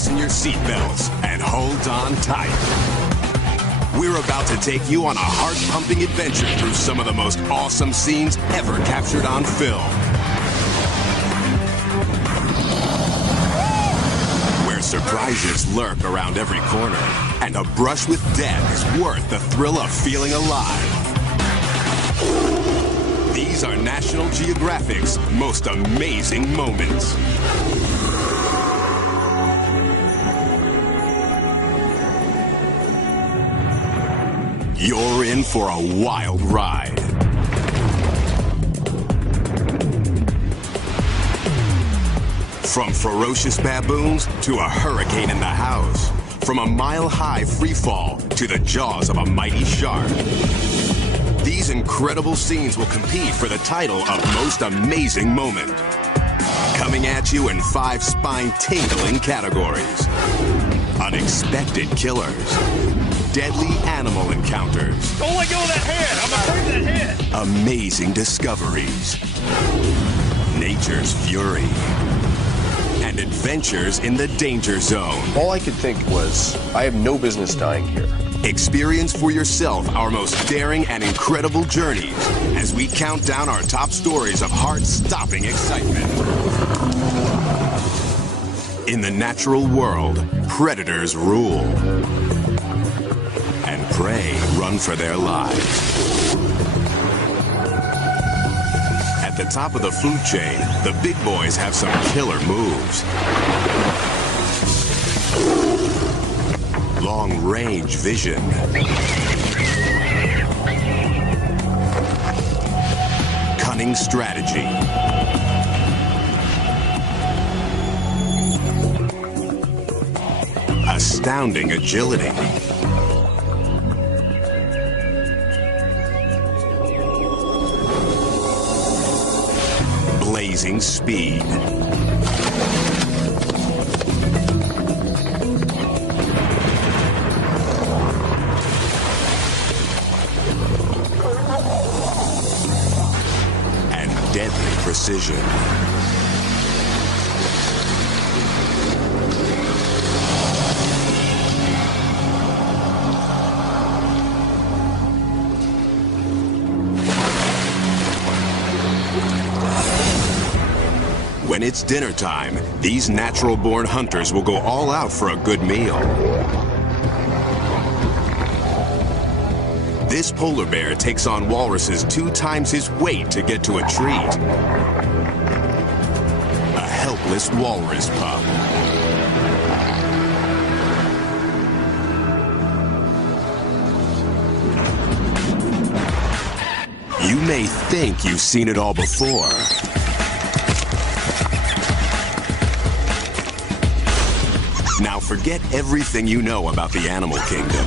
fasten your seatbelts and hold on tight. We're about to take you on a heart-pumping adventure through some of the most awesome scenes ever captured on film. Where surprises lurk around every corner, and a brush with death is worth the thrill of feeling alive. These are National Geographic's most amazing moments. You're in for a wild ride. From ferocious baboons to a hurricane in the house. From a mile-high free fall to the jaws of a mighty shark. These incredible scenes will compete for the title of Most Amazing Moment. Coming at you in 5 spine-tingling categories. Unexpected killers. Deadly animal encounters. Don't let go of that head! I'm afraid of that head! Amazing discoveries. Nature's fury. And adventures in the danger zone. All I could think was, I have no business dying here. Experience for yourself our most daring and incredible journeys as we count down our top stories of heart-stopping excitement. In the natural world, predators rule. And prey run for their lives. At the top of the food chain, the big boys have some killer moves. Long-range vision. Cunning strategy. Astounding agility. Blazing speed. And deadly precision. When it's dinner time, these natural-born hunters will go all out for a good meal. This polar bear takes on walruses 2 times his weight to get to a treat. A helpless walrus pup. You may think you've seen it all before. Now forget everything you know about the animal kingdom.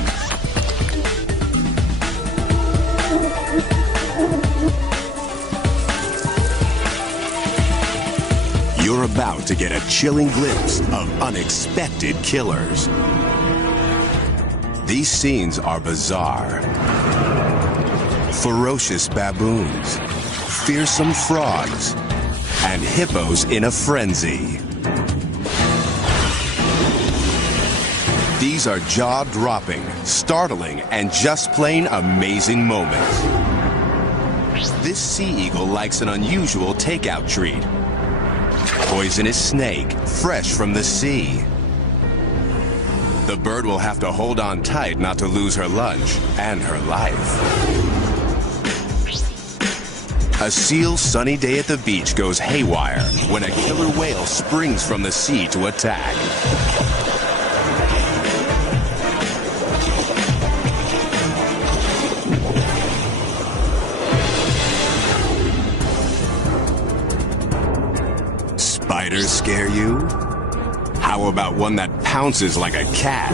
You're about to get a chilling glimpse of unexpected killers. These scenes are bizarre. Ferocious baboons, fearsome frogs, and hippos in a frenzy. These are jaw-dropping, startling, and just plain amazing moments. This sea eagle likes an unusual takeout treat. Poisonous snake, fresh from the sea. The bird will have to hold on tight not to lose her lunch and her life. A seal's sunny day at the beach goes haywire when a killer whale springs from the sea to attack. Spiders scare you? How about one that pounces like a cat?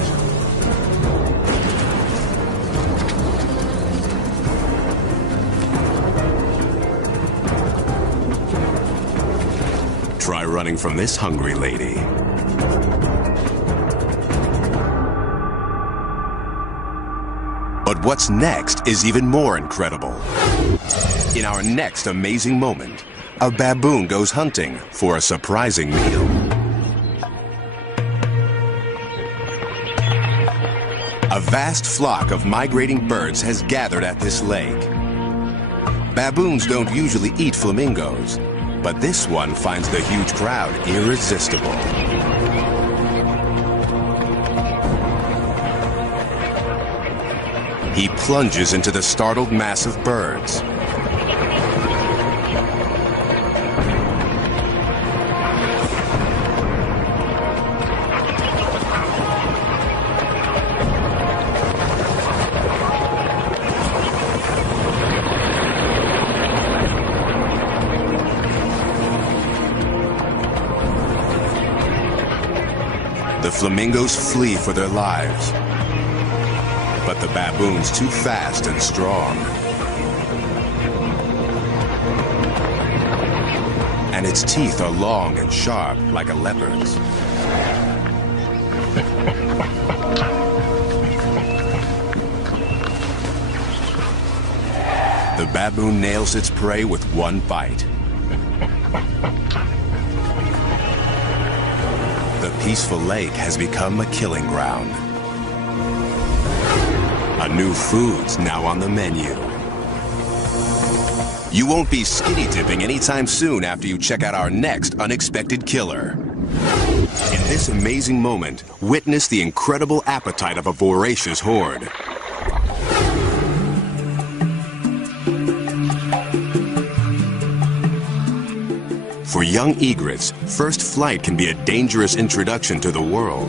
Try running from this hungry lady. But what's next is even more incredible. In our next amazing moment, a baboon goes hunting for a surprising meal. A vast flock of migrating birds has gathered at this lake. Baboons don't usually eat flamingos, but this one finds the huge crowd irresistible. He plunges into the startled mass of birds. The flamingos flee for their lives, but the baboon's too fast and strong. And its teeth are long and sharp like a leopard's. The baboon nails its prey with one bite. The peaceful lake has become a killing ground. A new food's now on the menu. You won't be skinny dipping anytime soon after you check out our next unexpected killer. In this amazing moment, witness the incredible appetite of a voracious horde. For young egrets, first flight can be a dangerous introduction to the world.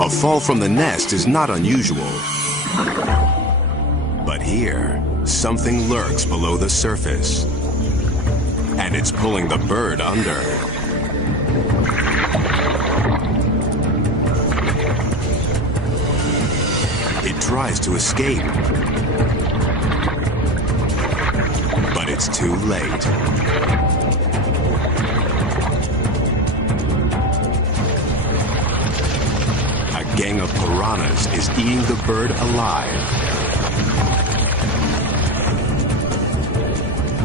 A fall from the nest is not unusual. But here, something lurks below the surface. And it's pulling the bird under. It tries to escape. But it's too late. A gang of piranhas is eating the bird alive.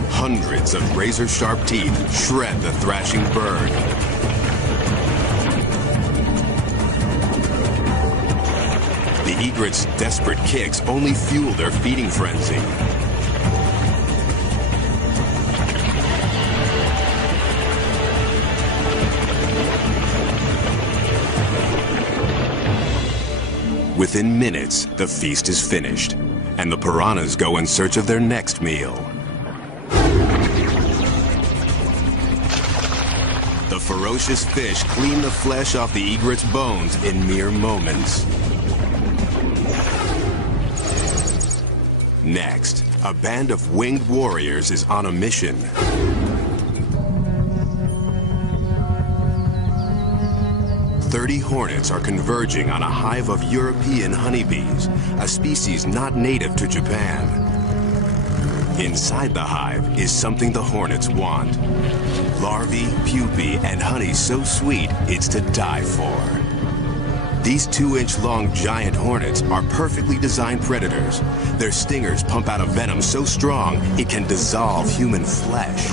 Hundreds of razor-sharp teeth shred the thrashing bird. The egret's desperate kicks only fuel their feeding frenzy. Within minutes, the feast is finished, and the piranhas go in search of their next meal. The ferocious fish clean the flesh off the egret's bones in mere moments. Next, a band of winged warriors is on a mission. Hornets are converging on a hive of European honeybees, a species not native to Japan. Inside the hive is something the hornets want. Larvae, pupae, and honey so sweet it's to die for. These 2-inch-long giant hornets are perfectly designed predators. Their stingers pump out a venom so strong it can dissolve human flesh.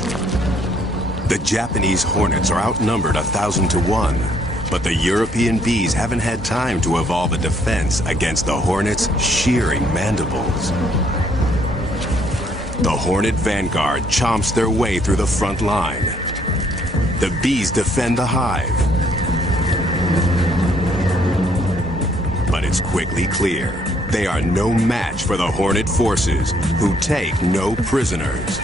The Japanese hornets are outnumbered 1,000 to 1. But the European bees haven't had time to evolve a defense against the hornets' shearing mandibles. The hornet vanguard chomps their way through the front line. The bees defend the hive. But it's quickly clear they are no match for the hornet forces, who take no prisoners.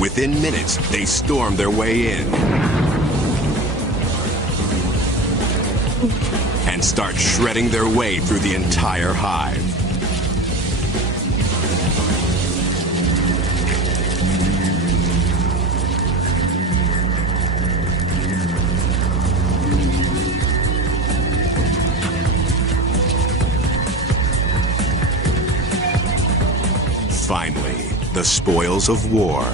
Within minutes, they storm their way in and start shredding their way through the entire hive. Finally, the spoils of war.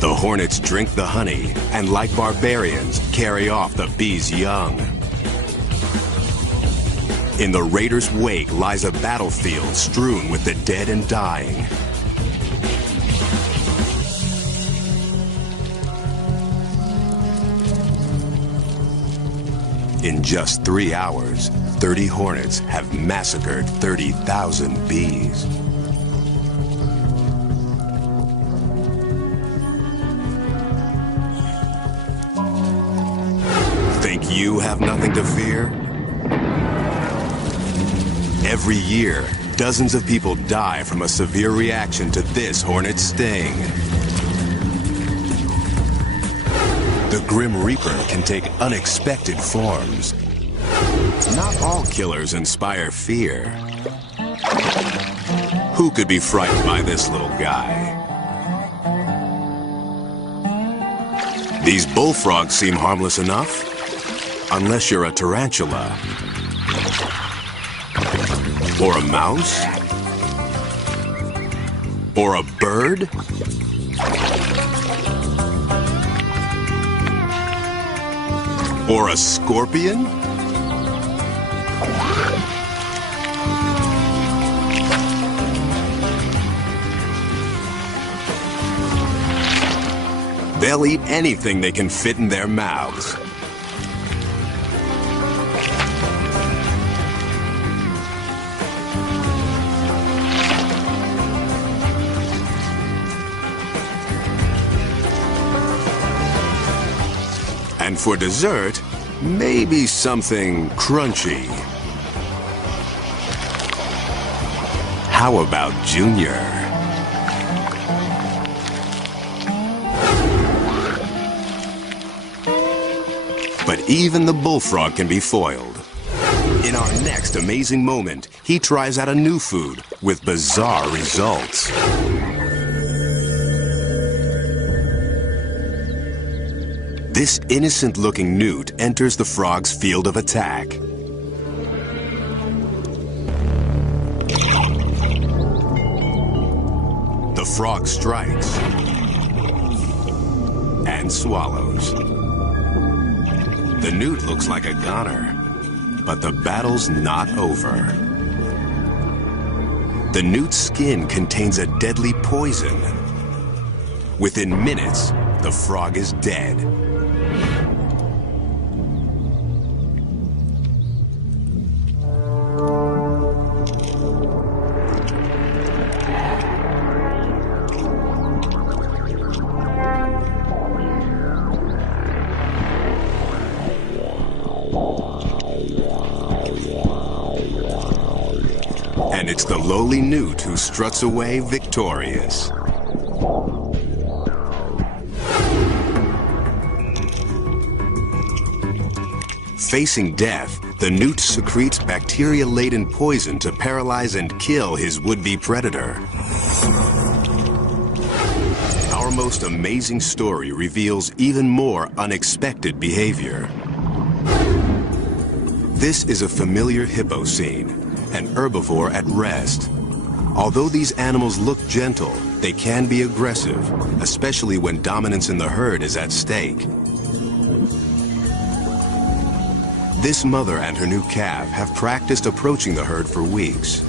The hornets drink the honey and, like barbarians, carry off the bees' young. In the raiders' wake lies a battlefield strewn with the dead and dying. In just 3 hours, 30 hornets have massacred 30,000 bees. Think you have nothing to fear? Every year, dozens of people die from a severe reaction to this hornet sting. The Grim Reaper can take unexpected forms. Not all killers inspire fear. Who could be frightened by this little guy? These bullfrogs seem harmless enough, unless you're a tarantula. Or a mouse? Or a bird? Or a scorpion? They'll eat anything they can fit in their mouths. And for dessert, maybe something crunchy. How about Junior? But even the bullfrog can be foiled. In our next amazing moment, he tries out a new food with bizarre results. This innocent-looking newt enters the frog's field of attack. The frog strikes and swallows. The newt looks like a goner, but the battle's not over. The newt's skin contains a deadly poison. Within minutes, the frog is dead. And it's the lowly newt who struts away victorious. Facing death, the newt secretes bacteria-laden poison to paralyze and kill his would-be predator. Our most amazing story reveals even more unexpected behavior. This is a familiar hippo scene, an herbivore at rest. Although these animals look gentle, they can be aggressive, especially when dominance in the herd is at stake. This mother and her new calf have practiced approaching the herd for weeks.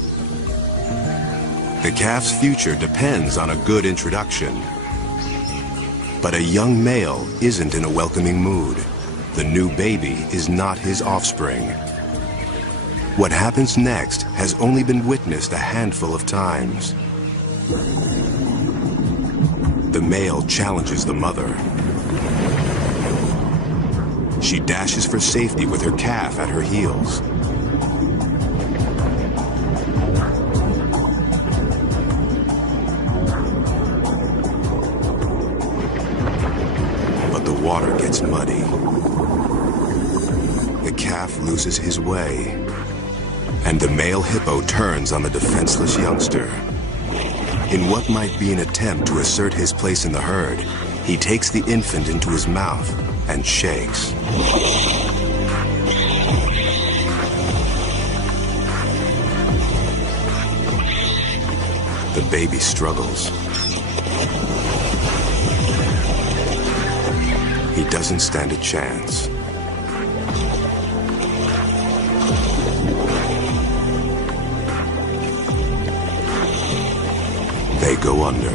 The calf's future depends on a good introduction. But a young male isn't in a welcoming mood. The new baby is not his offspring. What happens next has only been witnessed a handful of times. The male challenges the mother. She dashes for safety with her calf at her heels. But the water gets muddy. The calf loses his way, and the male hippo turns on the defenseless youngster. In what might be an attempt to assert his place in the herd, he takes the infant into his mouth and shakes. The baby struggles. He doesn't stand a chance. They go under.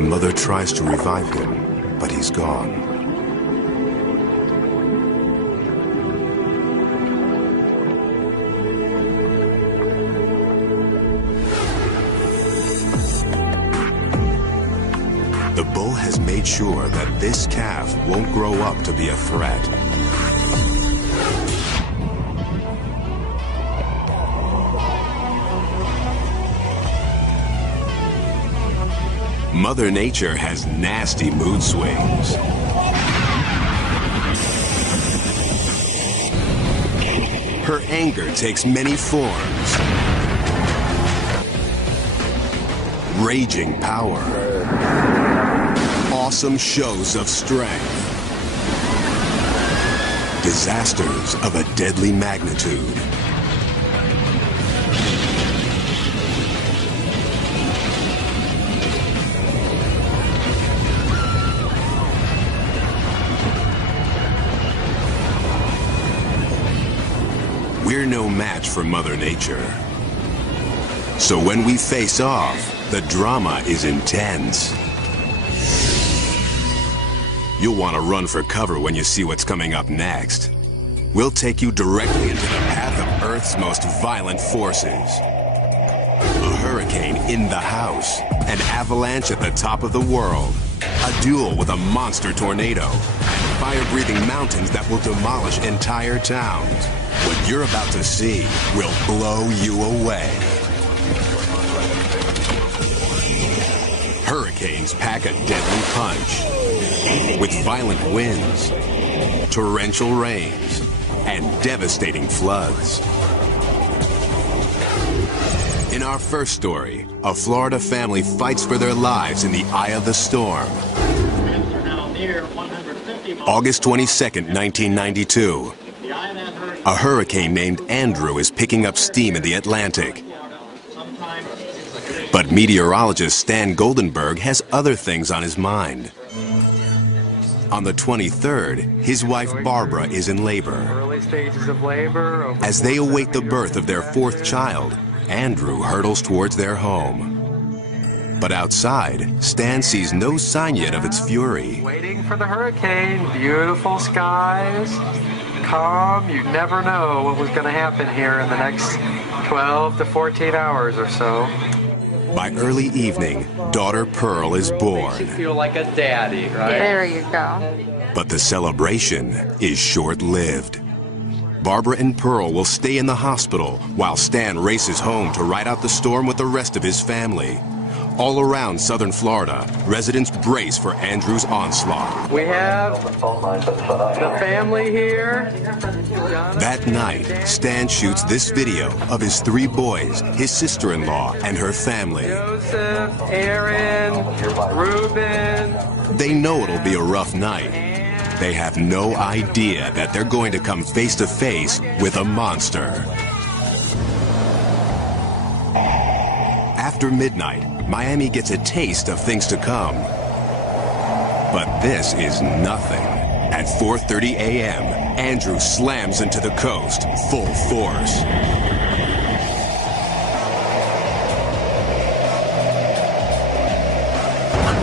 The mother tries to revive him, but he's gone. The bull has made sure that this calf won't grow up to be a threat. Mother Nature has nasty mood swings. Her anger takes many forms. Raging power. Awesome shows of strength. Disasters of a deadly magnitude. We're no match for Mother Nature. So when we face off, the drama is intense. You'll want to run for cover when you see what's coming up next. We'll take you directly into the path of Earth's most violent forces. A hurricane in the house, an avalanche at the top of the world, a duel with a monster tornado, and fire-breathing mountains that will demolish entire towns. What you're about to see will blow you away. Hurricanes pack a deadly punch with violent winds, torrential rains, and devastating floods. In our first story, a Florida family fights for their lives in the eye of the storm. August 22nd, 1992. A hurricane named Andrew is picking up steam in the Atlantic. But meteorologist Stan Goldenberg has other things on his mind. On the 23rd, his wife Barbara is in labor. Early stages of labor. As they await the birth of their fourth child, Andrew hurtles towards their home. But outside, Stan sees no sign yet of its fury. Waiting for the hurricane. Beautiful skies. Calm. You never know what was going to happen here in the next 12 to 14 hours or so. By early evening, daughter Pearl is born. Makes you feel like a daddy, right? There you go. But the celebration is short-lived. Barbara and Pearl will stay in the hospital while Stan races home to ride out the storm with the rest of his family. All around southern Florida, residents brace for Andrew's onslaught. We have the family here. That night, Stan shoots this video of his 3 boys, his sister-in-law, and her family. Joseph, Aaron, Reuben. They know it'll be a rough night. They have no idea that they're going to come face to face with a monster. After midnight, Miami gets a taste of things to come. But this is nothing. At 4:30 a.m., Andrew slams into the coast, full force.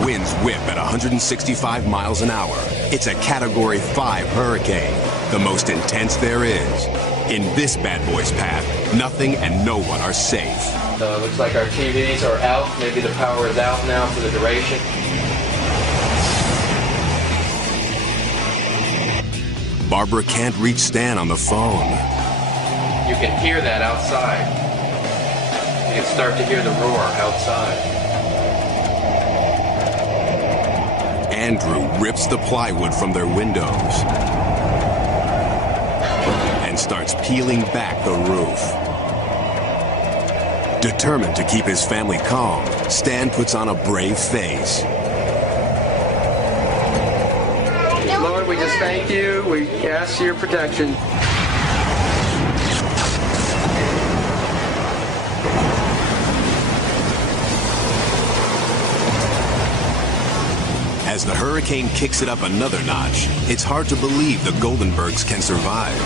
Winds whip at 165 miles an hour. It's a Category 5 hurricane, the most intense there is. In this bad boy's path, nothing and no one are safe. Looks like our TVs are out. Maybe the power is out now for the duration. Barbara can't reach Stan on the phone. You can hear that outside. You can start to hear the roar outside. Andrew rips the plywood from their windows and starts peeling back the roof. Determined to keep his family calm, Stan puts on a brave face. Lord, we just thank you. We ask your protection. As the hurricane kicks it up another notch, it's hard to believe the Goldenbergs can survive.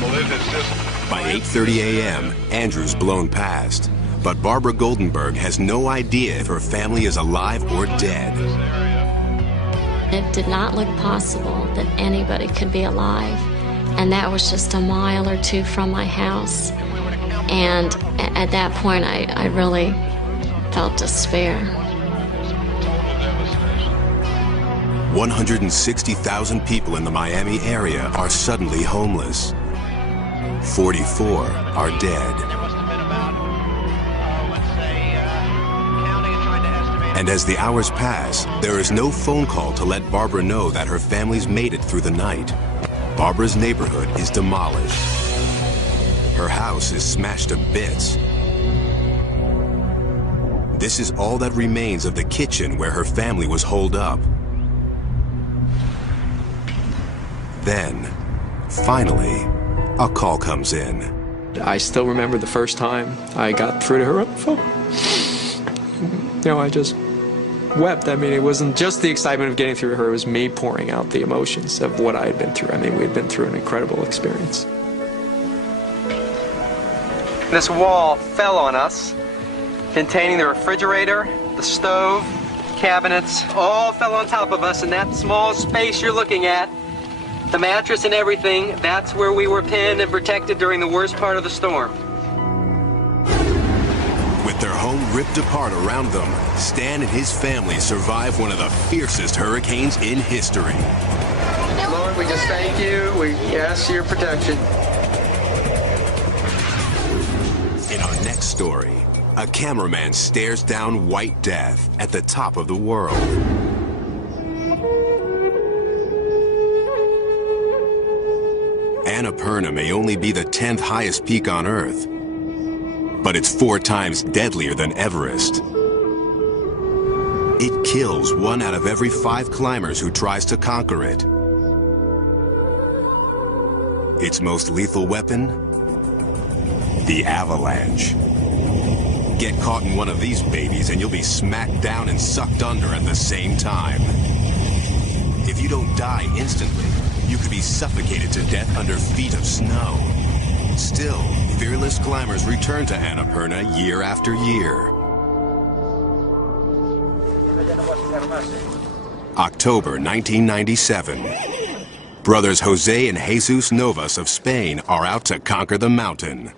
believe it's just... By 8:30 a.m., Andrew's blown past. But Barbara Goldenberg has no idea if her family is alive or dead. It did not look possible that anybody could be alive. And that was just a mile or two from my house. And at that point, I really felt despair. 160,000 people in the Miami area are suddenly homeless. 44 are dead. And as the hours pass, there is no phone call to let Barbara know that her family's made it through the night. Barbara's neighborhood is demolished. Her house is smashed to bits. This is all that remains of the kitchen where her family was holed up. Then, finally, a call comes in. I still remember the first time I got through to her on the phone. You know, I just wept. I mean, it wasn't just the excitement of getting through to her, it was me pouring out the emotions of what I had been through. I mean, we had been through an incredible experience. This wall fell on us, containing the refrigerator, the stove, cabinets, all fell on top of us. In that small space you're looking at, the mattress and everything, that's where we were pinned and protected during the worst part of the storm. With their home ripped apart around them, Stan and his family survived one of the fiercest hurricanes in history. Lord, we just thank you. We ask your protection. In our next story, a cameraman stares down white death at the top of the world. Annapurna may only be the 10th highest peak on Earth, but it's 4 times deadlier than Everest. It kills 1 out of every 5 climbers who tries to conquer it. Its most lethal weapon? The avalanche. Get caught in one of these babies and you'll be smacked down and sucked under at the same time. If you don't die instantly, you could be suffocated to death under feet of snow. Still, fearless climbers return to Annapurna year after year. October 1997. Brothers Jose and Jesus Novas of Spain are out to conquer the mountain.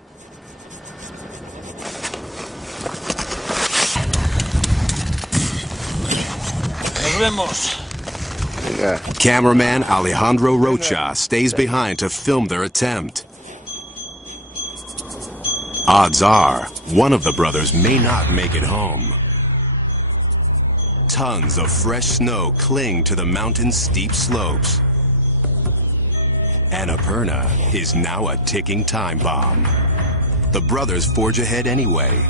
Cameraman Alejandro Rocha stays behind to film their attempt. Odds are, one of the brothers may not make it home. Tons of fresh snow cling to the mountain's steep slopes. Annapurna is now a ticking time bomb. The brothers forge ahead anyway.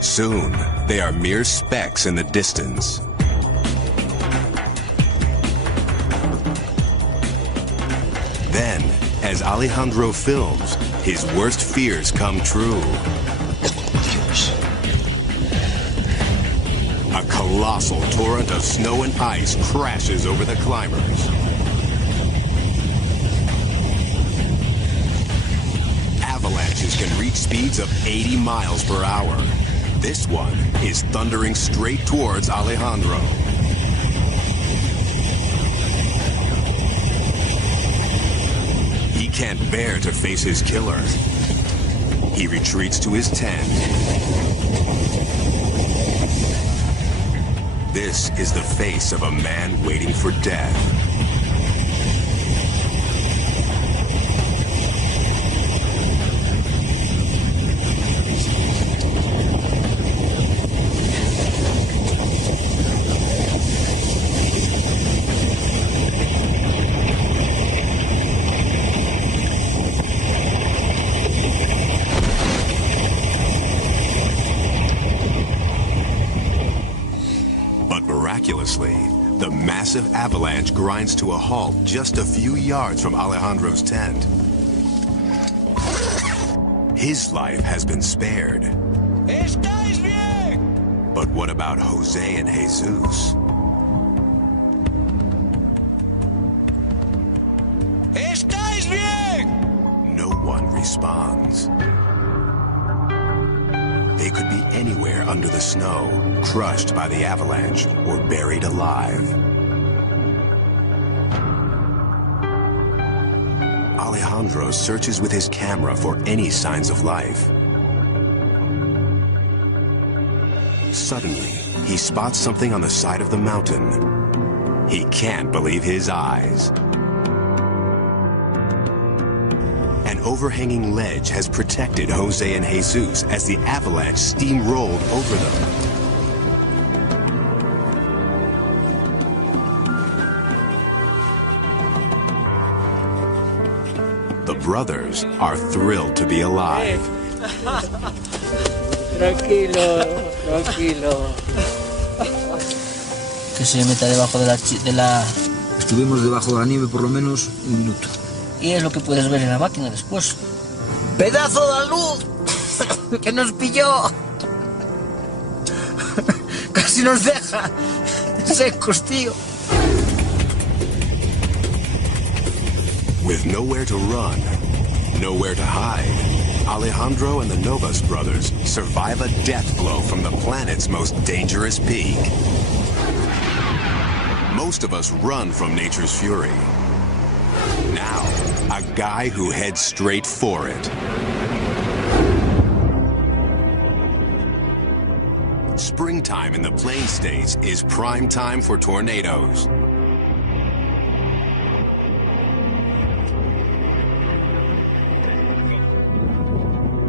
Soon, they are mere specks in the distance. Then, as Alejandro films, his worst fears come true. A colossal torrent of snow and ice crashes over the climbers. Avalanches can reach speeds of 80 miles per hour. This one is thundering straight towards Alejandro. He can't bear to face his killer. He retreats to his tent. This is the face of a man waiting for death. Miraculously, the massive avalanche grinds to a halt just a few yards from Alejandro's tent. His life has been spared. But what about Jose and Jesus? responds. They could be anywhere under the snow, crushed by the avalanche, or buried alive. Alejandro searches with his camera for any signs of life. Suddenly, he spots something on the side of the mountain. He can't believe his eyes. An overhanging ledge has protected Jose and Jesus as the avalanche steamrolled over them. The brothers are thrilled to be alive. Tranquilo. Que se meta debajo de la... Estuvimos debajo de la nieve por lo menos un minuto. Y es lo que puedes ver en la máquina después. ¡Pedazo de luz! ¡Que nos pilló! ¡Casi nos deja secos, tío! With nowhere to run, nowhere to hide, Alejandro and the Novas brothers survive a death blow from the planet's most dangerous peak. Most of us run from nature's fury. Now, a guy who heads straight for it. Springtime in the Plain States is prime time for tornadoes.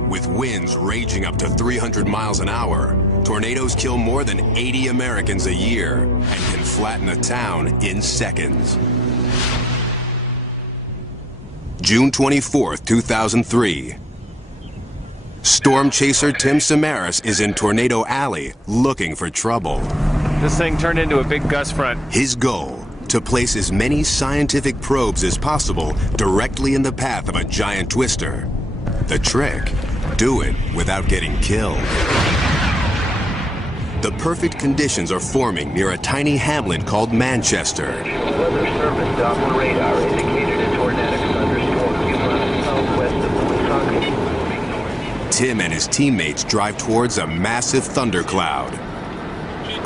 With winds raging up to 300 miles an hour, tornadoes kill more than 80 Americans a year and can flatten a town in seconds. June 24th, 2003. Storm chaser Tim Samaras is in Tornado Alley looking for trouble. This thing turned into a big gust front. His goal, to place as many scientific probes as possible directly in the path of a giant twister. The trick, do it without getting killed. The perfect conditions are forming near a tiny hamlet called Manchester. Weather Service Doppler radar indicated a tornadic thunderstorm running southwest of Woonsocket. Tim and his teammates drive towards a massive thundercloud.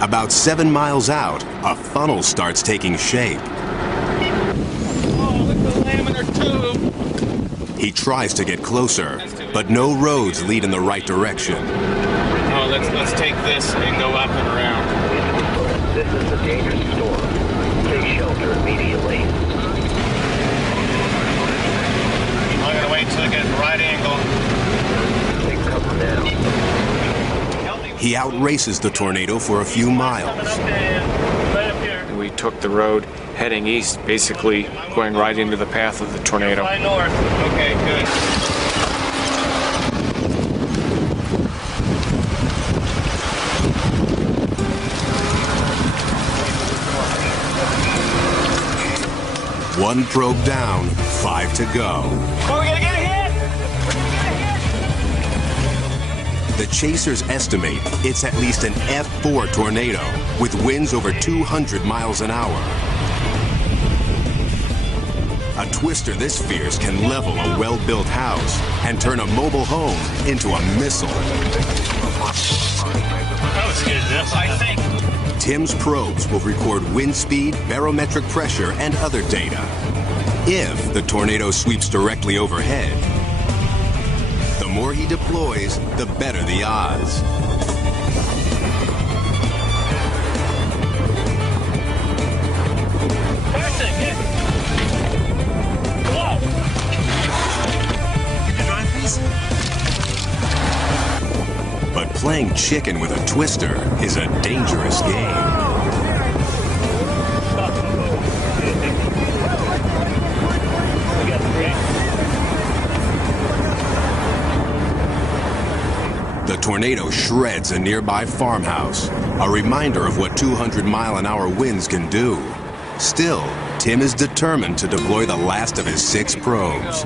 About 7 miles out, a funnel starts taking shape. Oh, look at the laminar tube. He tries to get closer, but no roads lead in the right direction. Oh, let's take this and go up and around. This is a dangerous storm. Take shelter immediately. I'm gonna wait until I get the right angle. Take cover now. He outraces the tornado for a few miles. We took the road heading east, basically going right into the path of the tornado. Fly north. Okay, good. One probe down, 5 to go. Oh, we're gonna get a hit! The chasers estimate it's at least an F4 tornado with winds over 200 miles an hour. A twister this fierce can level a well-built house and turn a mobile home into a missile. That was good, this, I think. Tim's probes will record wind speed, barometric pressure, and other data. If the tornado sweeps directly overhead, the more he deploys, the better the odds. But playing chicken with a twister is a dangerous game. The tornado shreds a nearby farmhouse, a reminder of what 200-mile-an-hour winds can do. Still, Tim is determined to deploy the last of his 6 probes.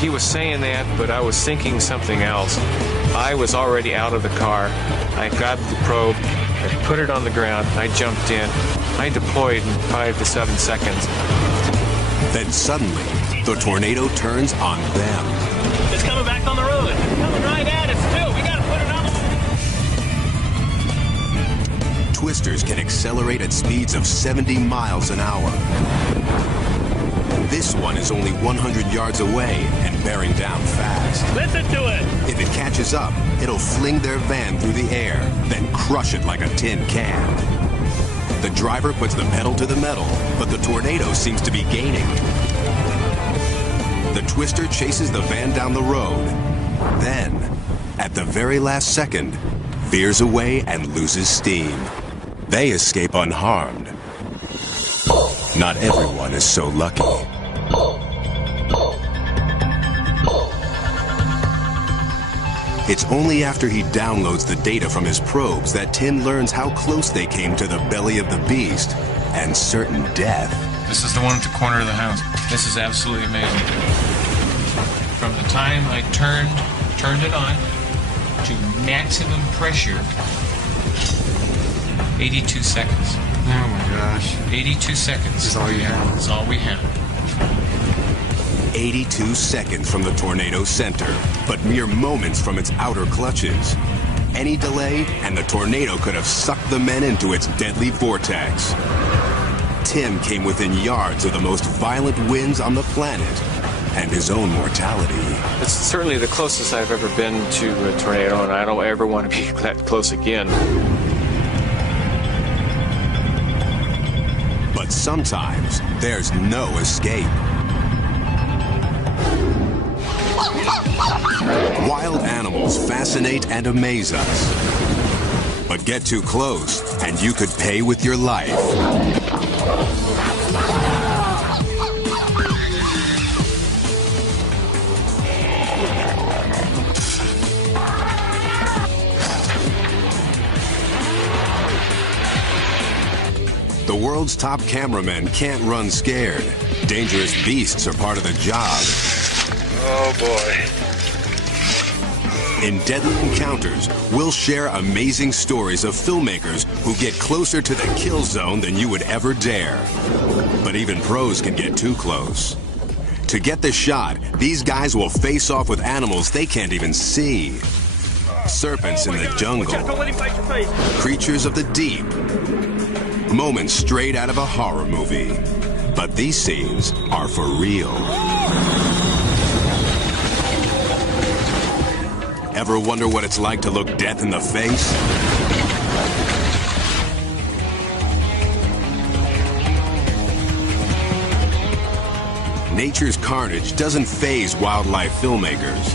He was saying that, but I was thinking something else. I was already out of the car. I grabbed the probe, I put it on the ground, I jumped in. I deployed in 5 to 7 seconds. Then suddenly, the tornado turns on them. It's coming back on the road. It's coming right at us, too. We gotta put another one. Twisters can accelerate at speeds of 70 miles an hour. This one is only 100 yards away and bearing down fast. Listen to it. If it catches up, it'll fling their van through the air, then crush it like a tin can. The driver puts the pedal to the metal, but the tornado seems to be gaining. The Twister chases the van down the road. Then, at the very last second, veers away and loses steam. They escape unharmed. Not everyone is so lucky. It's only after he downloads the data from his probes that Tim learns how close they came to the belly of the beast and certain death. This is the one at the corner of the house. This is absolutely amazing. From the time I turned it on to maximum pressure, 82 seconds. Oh my gosh. 82 seconds. This is all you have. That's all we have. 82 seconds from the tornado's center, but mere moments from its outer clutches. Any delay, and the tornado could have sucked the men into its deadly vortex. Tim came within yards of the most violent winds on the planet and his own mortality. It's certainly the closest I've ever been to a tornado, and I don't ever want to be that close again. But sometimes there's no escape. Wild animals fascinate and amaze us. But get too close, and you could pay with your life. The world's top cameramen can't run scared. Dangerous beasts are part of the job. Oh boy. In Deadly Encounters, we'll share amazing stories of filmmakers who get closer to the kill zone than you would ever dare. But even pros can get too close. To get the shot, these guys will face off with animals they can't even see. Serpents in the jungle. Creatures of the deep. Moments straight out of a horror movie. But these scenes are for real. Ever wonder what it's like to look death in the face? Nature's carnage doesn't faze wildlife filmmakers.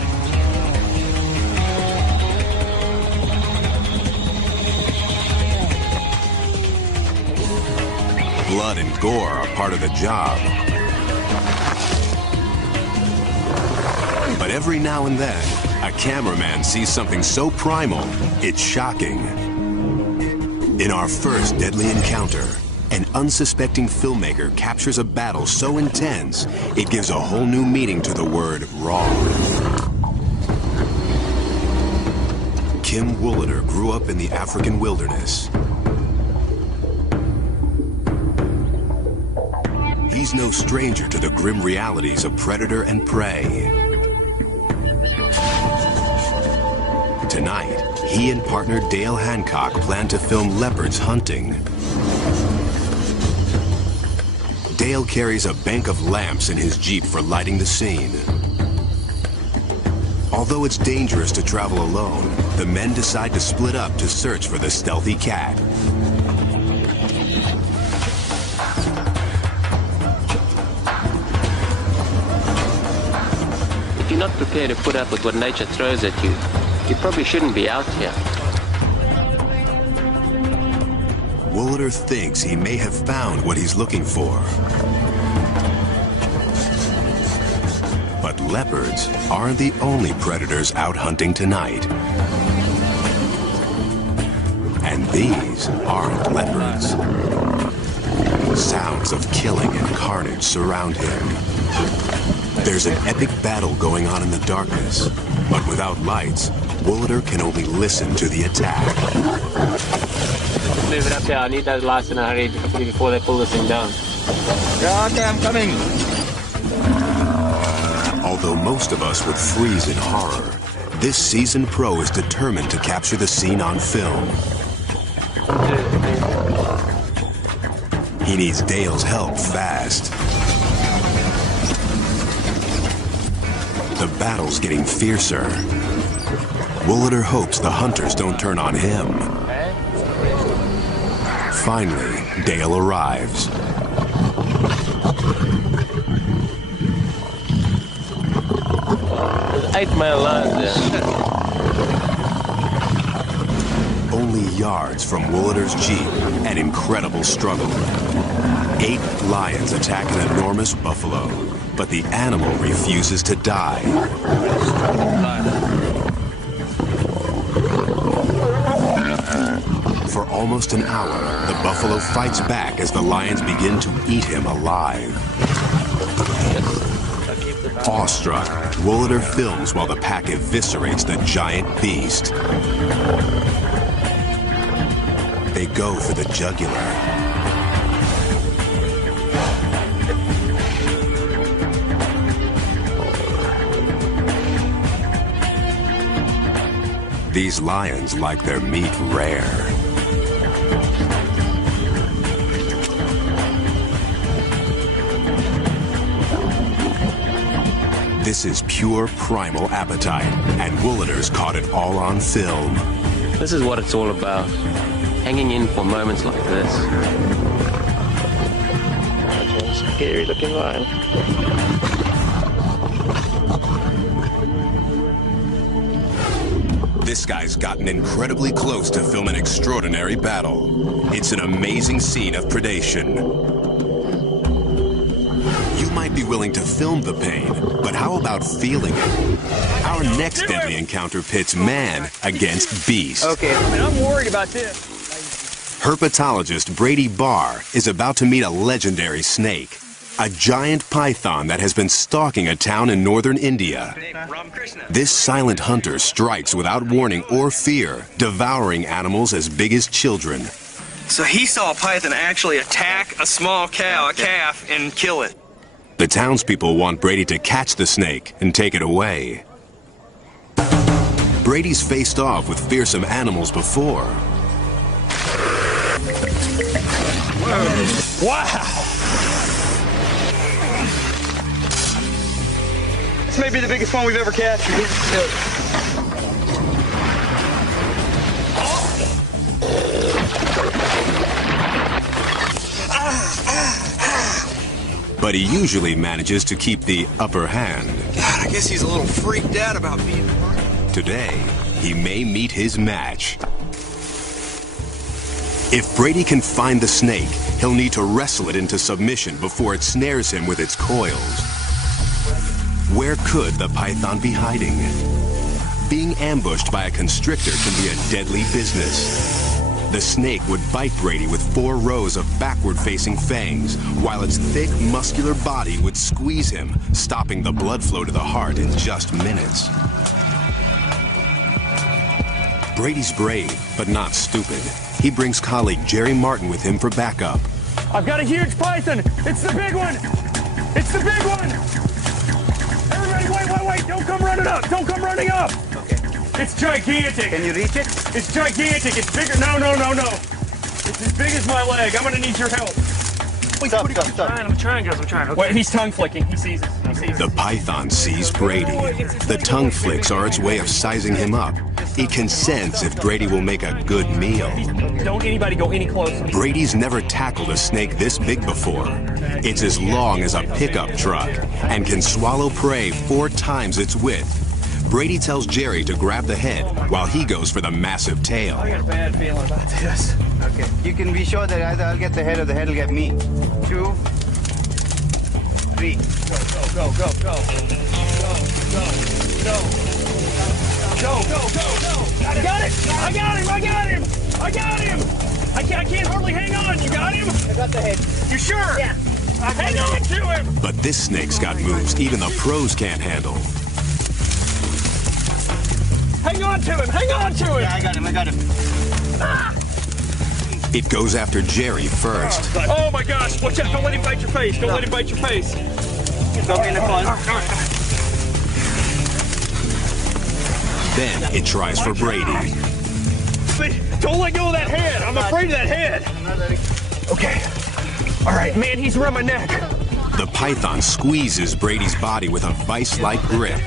Blood and gore are part of the job. But every now and then, a cameraman sees something so primal, it's shocking. In our first Deadly Encounter, an unsuspecting filmmaker captures a battle so intense, it gives a whole new meaning to the word raw. Kim Wooliter grew up in the African wilderness. He's no stranger to the grim realities of predator and prey. Tonight, he and partner Dale Hancock plan to film leopards hunting. Dale carries a bank of lamps in his Jeep for lighting the scene. Although it's dangerous to travel alone, the men decide to split up to search for the stealthy cat. If you're not prepared to put up with what nature throws at you, you probably shouldn't be out here. Wooliter thinks he may have found what he's looking for. But leopards aren't the only predators out hunting tonight. And these aren't leopards. Sounds of killing and carnage surround him. There's an epic battle going on in the darkness, But without lights, Woolader can only listen to the attack. Move it up here. I need those lights in a hurry before they pull this thing down. Yeah, okay, I'm coming. Although most of us would freeze in horror, this seasoned pro is determined to capture the scene on film. He needs Dale's help fast. The battle's getting fiercer. Woolader hopes the hunters don't turn on him. Finally, Dale arrives. 8 mile lines there. Only yards from Woolader's Jeep, an incredible struggle. 8 lions attack an enormous buffalo, but the animal refuses to die. For almost an hour, the buffalo fights back as the lions begin to eat him alive. Awestruck, Woolader films while the pack eviscerates the giant beast. They go for the jugular. These lions like their meat rare. This is pure primal appetite, and Woolader's caught it all on film. This is what it's all about. Hanging in for moments like this. Scary looking lion. This guy's gotten incredibly close to film an extraordinary battle. It's an amazing scene of predation. You might be willing to film the pain, but how about feeling it? Our next deadly encounter pits man against beast. Okay, I'm worried about this. Herpetologist Brady Barr is about to meet a legendary snake, a giant python that has been stalking a town in northern India. This silent hunter strikes without warning or fear, devouring animals as big as children. So he saw a python actually attack a small cow, a calf, and kill it. The townspeople want Brady to catch the snake and take it away. Brady's faced off with fearsome animals before. Wow! This may be the biggest one we've ever captured. But he usually manages to keep the upper hand. God, I guess he's a little freaked out about being free. Today, he may meet his match. If Brady can find the snake, he'll need to wrestle it into submission before it snares him with its coils. Where could the python be hiding? Being ambushed by a constrictor can be a deadly business. The snake would bite Brady with 4 rows of backward-facing fangs, while its thick, muscular body would squeeze him, stopping the blood flow to the heart in just minutes. Brady's brave, but not stupid. He brings colleague Jerry Martin with him for backup. I've got a huge python. It's the big one. It's the big one. Everybody, wait. Don't come running up. Don't come running up. Okay. It's gigantic. Can you reach it? It's gigantic. It's bigger. No. It's as big as my leg. I'm going to need your help. Stop. I'm trying, guys. Okay. Wait, he's tongue flicking. He sees it. The python sees Brady. The tongue flicks are its way of sizing him up. It can sense if Brady will make a good meal. Don't anybody go any closer. Brady's never tackled a snake this big before. It's as long as a pickup truck and can swallow prey 4 times its width. Brady tells Jerry to grab the head while he goes for the massive tail. I got a bad feeling about this. Okay. You can be sure that either I'll get the head or the head will get me. 2, 3. Go. I got him. I can't hardly hang on. You got him? I got the head. You sure? Yeah. Hang on to him. But this snake's got moves even the pros can't handle. Hang on to him! Hang on to him! Yeah, I got him. It goes after Jerry first. Oh my gosh! Watch out! Don't let him bite your face! Don't let him bite your face! Then it tries for Brady. Don't let go of that head! I'm afraid of that head! Okay. All right, man, he's around my neck. The python squeezes Brady's body with a vice-like grip.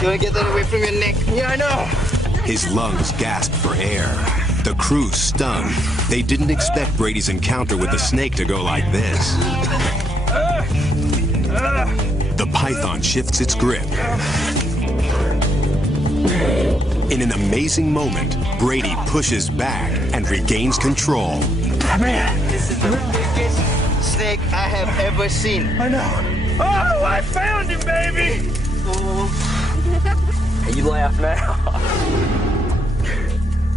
You want to get that away from your neck? Yeah, I know. His lungs gasp for air. The crew's stunned. They didn't expect Brady's encounter with the snake to go like this. The python shifts its grip. In an amazing moment, Brady pushes back and regains control. Man. This is the biggest snake I have ever seen. I know. Oh, I found him, baby! You laugh now.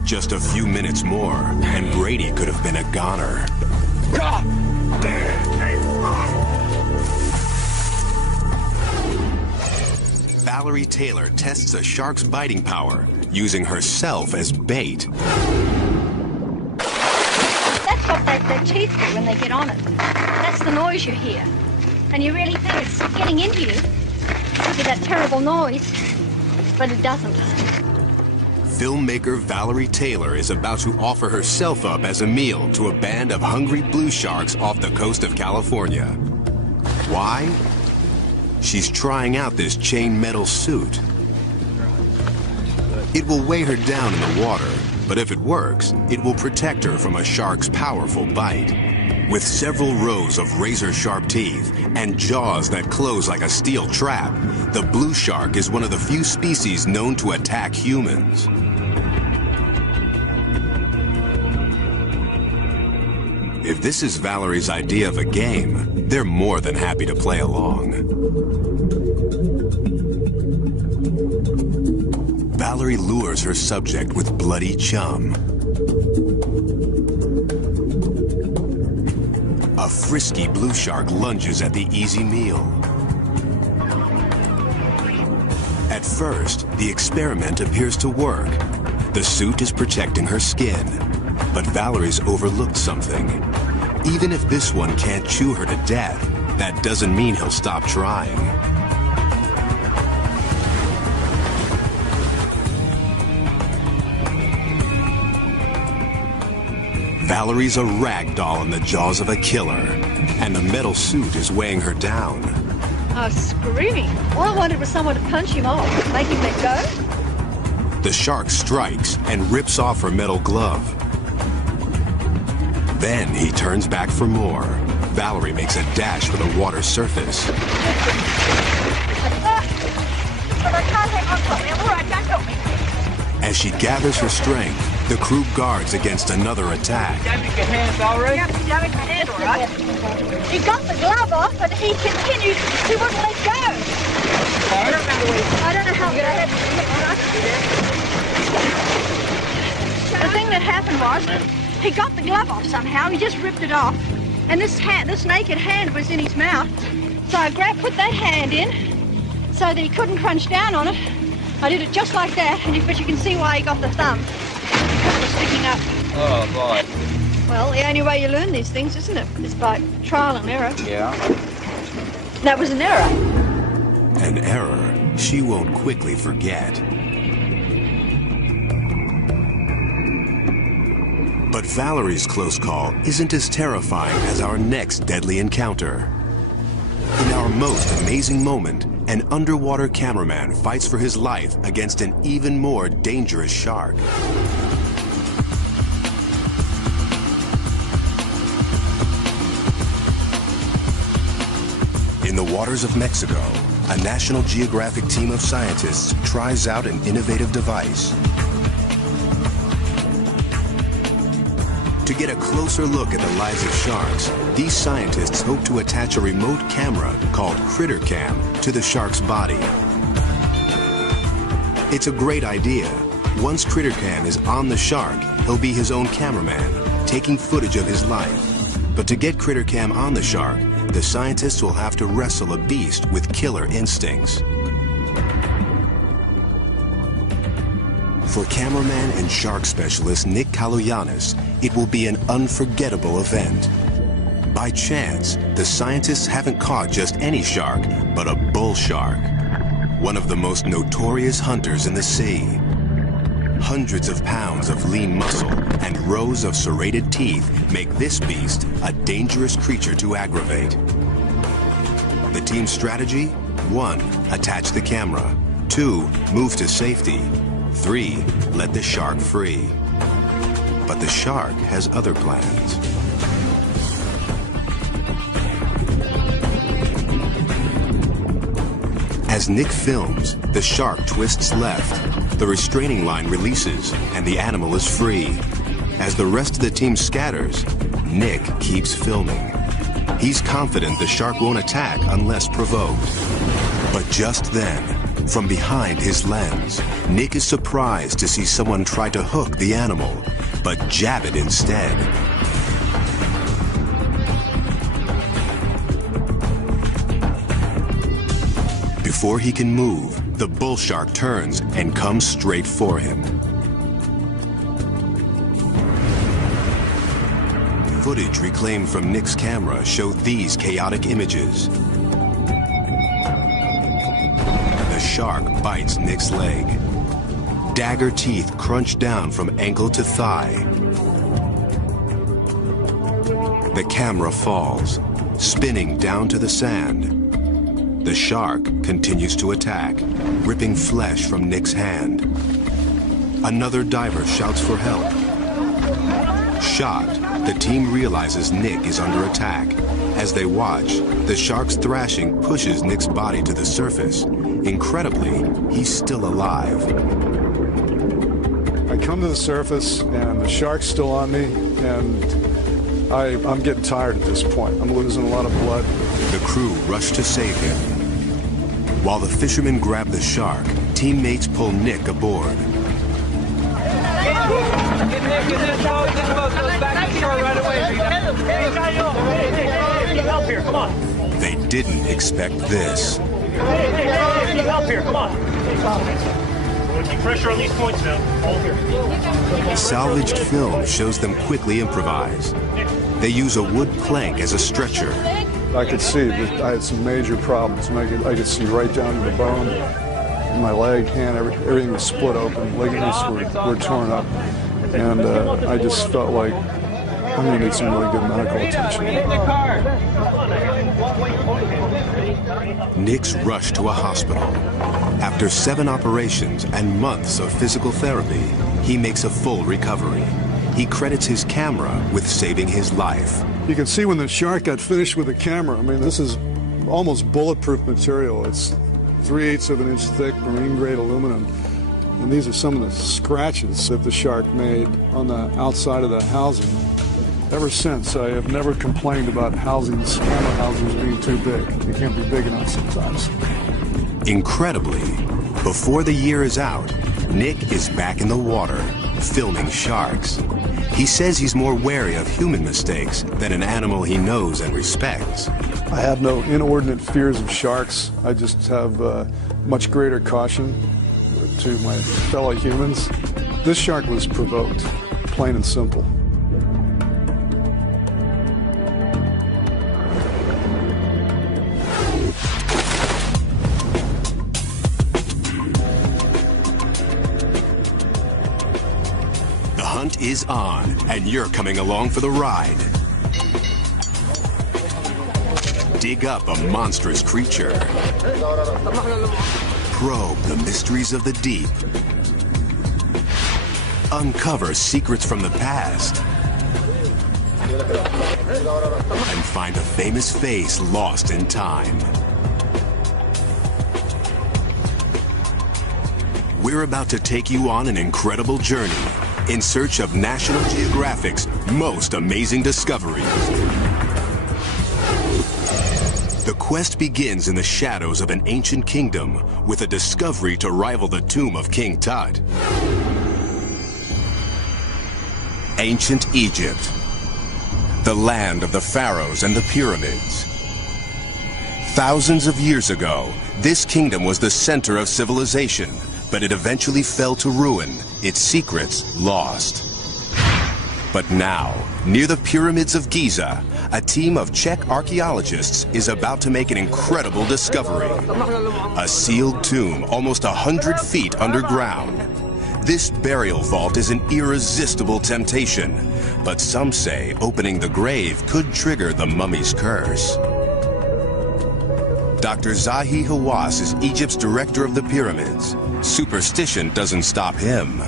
Just a few minutes more, and Brady could have been a goner. Valerie Taylor tests a shark's biting power, using herself as bait. That's what their teeth do when they get on it. That's the noise you hear. And you really think it's getting into you. With that terrible noise. But it doesn't. Filmmaker Valerie Taylor is about to offer herself up as a meal to a band of hungry blue sharks off the coast of California. Why? She's trying out this chain metal suit. It will weigh her down in the water, but if it works, it will protect her from a shark's powerful bite. With several rows of razor-sharp teeth and jaws that close like a steel trap, the blue shark is one of the few species known to attack humans. If this is Valerie's idea of a game, they're more than happy to play along. Valerie lures her subject with bloody chum. A frisky blue shark lunges at the easy meal. At first, the experiment appears to work. The suit is protecting her skin. But Valerie's overlooked something. Even if this one can't chew her to death, that doesn't mean he'll stop trying. Valerie's a rag doll in the jaws of a killer, and the metal suit is weighing her down. I was screaming. All I wanted was someone to punch him off, make him let go. The shark strikes and rips off her metal glove. Then he turns back for more. Valerie makes a dash for the water surface. But I can't hang on to him. All right, don't help me. As she gathers her strength, the crew guards against another attack. Damage your hands already? Yeah, damage my hand, all right. He got the glove off, but he continued. He wouldn't let go. I don't know how bad. The thing that happened was, he got the glove off somehow. He just ripped it off, and this naked hand was in his mouth. So I put that hand in, so that he couldn't crunch down on it. I did it just like that, but you can see why he got the thumb. It was sticking up. Oh, boy. Well, the only way you learn these things, isn't it? Is by trial and error. Yeah. That was an error. An error she won't quickly forget. But Valerie's close call isn't as terrifying as our next deadly encounter. In our most amazing moment, an underwater cameraman fights for his life against an even more dangerous shark. In the waters of Mexico, a National Geographic team of scientists tries out an innovative device. To get a closer look at the lives of sharks, these scientists hope to attach a remote camera called Critter Cam to the shark's body. It's a great idea. Once CritterCam is on the shark, he'll be his own cameraman, taking footage of his life. But to get CritterCam on the shark, the scientists will have to wrestle a beast with killer instincts. For cameraman and shark specialist Nick Kaloyanis, it will be an unforgettable event. By chance, the scientists haven't caught just any shark, but a bull shark, one of the most notorious hunters in the sea. Hundreds of pounds of lean muscle and rows of serrated teeth make this beast a dangerous creature to aggravate. The team's strategy? 1. Attach the camera. 2. Move to safety. 3. Let the shark free. But the shark has other plans. As Nick films, the shark twists left. The restraining line releases, and the animal is free. As the rest of the team scatters, Nick keeps filming. He's confident the shark won't attack unless provoked. But just then, from behind his lens, Nick is surprised to see someone try to hook the animal, but jab it instead. Before he can move, the bull shark turns and comes straight for him. Footage reclaimed from Nick's camera show these chaotic images. The shark bites Nick's leg. Dagger teeth crunch down from ankle to thigh. The camera falls, spinning down to the sand. The shark continues to attack, ripping flesh from Nick's hand. Another diver shouts for help. Shocked, the team realizes Nick is under attack. As they watch, the shark's thrashing pushes Nick's body to the surface. Incredibly, he's still alive. I come to the surface, and the shark's still on me, and I'm getting tired at this point. I'm losing a lot of blood. The crew rush to save him. While the fishermen grab the shark, teammates pull Nick aboard. Get this boat goes back to the shore right away. Help here, come on. They didn't expect this. Help here, come on. Keep pressure on these points now. Hold here. Salvaged film shows them quickly improvise. They use a wood plank as a stretcher. I could see that I had some major problems, and I could see right down to the bone. My leg, hand, everything was split open. Ligaments were torn up. And I just felt like I'm going to need some really good medical attention. Nick's rushed to a hospital. After 7 operations and months of physical therapy, he makes a full recovery. He credits his camera with saving his life. You can see when the shark got finished with the camera. I mean, this is almost bulletproof material. It's 3/8 of an inch thick, marine-grade aluminum. And these are some of the scratches that the shark made on the outside of the housing. Ever since, I have never complained about housings, camera housings being too big. They can't be big enough sometimes. Incredibly, before the year is out, Nick is back in the water, filming sharks. He says he's more wary of human mistakes than an animal he knows and respects. I have no inordinate fears of sharks. I just have much greater caution to my fellow humans. This shark was provoked, plain and simple. The hunt is on, and you're coming along for the ride. Dig up a monstrous creature. Probe the mysteries of the deep. Uncover secrets from the past. And find a famous face lost in time. We're about to take you on an incredible journey in search of National Geographic's most amazing discoveries. The quest begins in the shadows of an ancient kingdom with a discovery to rival the tomb of King Tut. Ancient Egypt, the land of the pharaohs and the pyramids. Thousands of years ago, this kingdom was the center of civilization, but it eventually fell to ruin, its secrets lost. But now, near the pyramids of Giza, a team of Czech archaeologists is about to make an incredible discovery. A sealed tomb almost 100 feet underground. This burial vault is an irresistible temptation, but some say opening the grave could trigger the mummy's curse. Dr. Zahi Hawass is Egypt's director of the pyramids. Superstition doesn't stop him.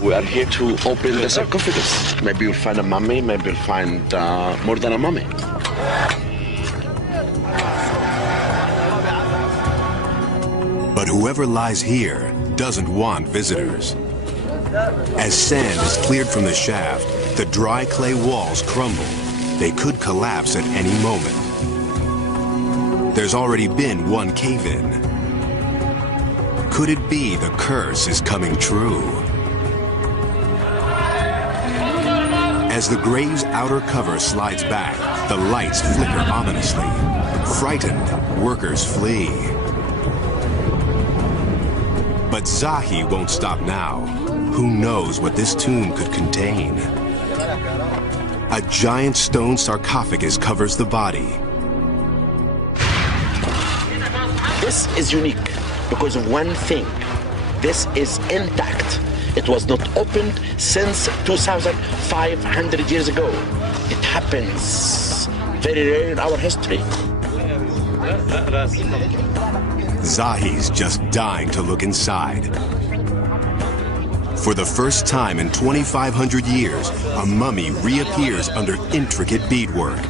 We are here to open the sarcophagus. Maybe you'll find a mummy, maybe you'll find more than a mummy. But whoever lies here doesn't want visitors. As sand is cleared from the shaft, the dry clay walls crumble. They could collapse at any moment. There's already been one cave-in. Could it be the curse is coming true? As the grave's outer cover slides back, the lights flicker ominously. Frightened, workers flee. But Zahi won't stop now. Who knows what this tomb could contain? A giant stone sarcophagus covers the body. This is unique because of one thing. This is intact. It was not opened since 2,500 years ago. It happens very rare in our history. Zahi's just dying to look inside. For the first time in 2,500 years, a mummy reappears under intricate beadwork.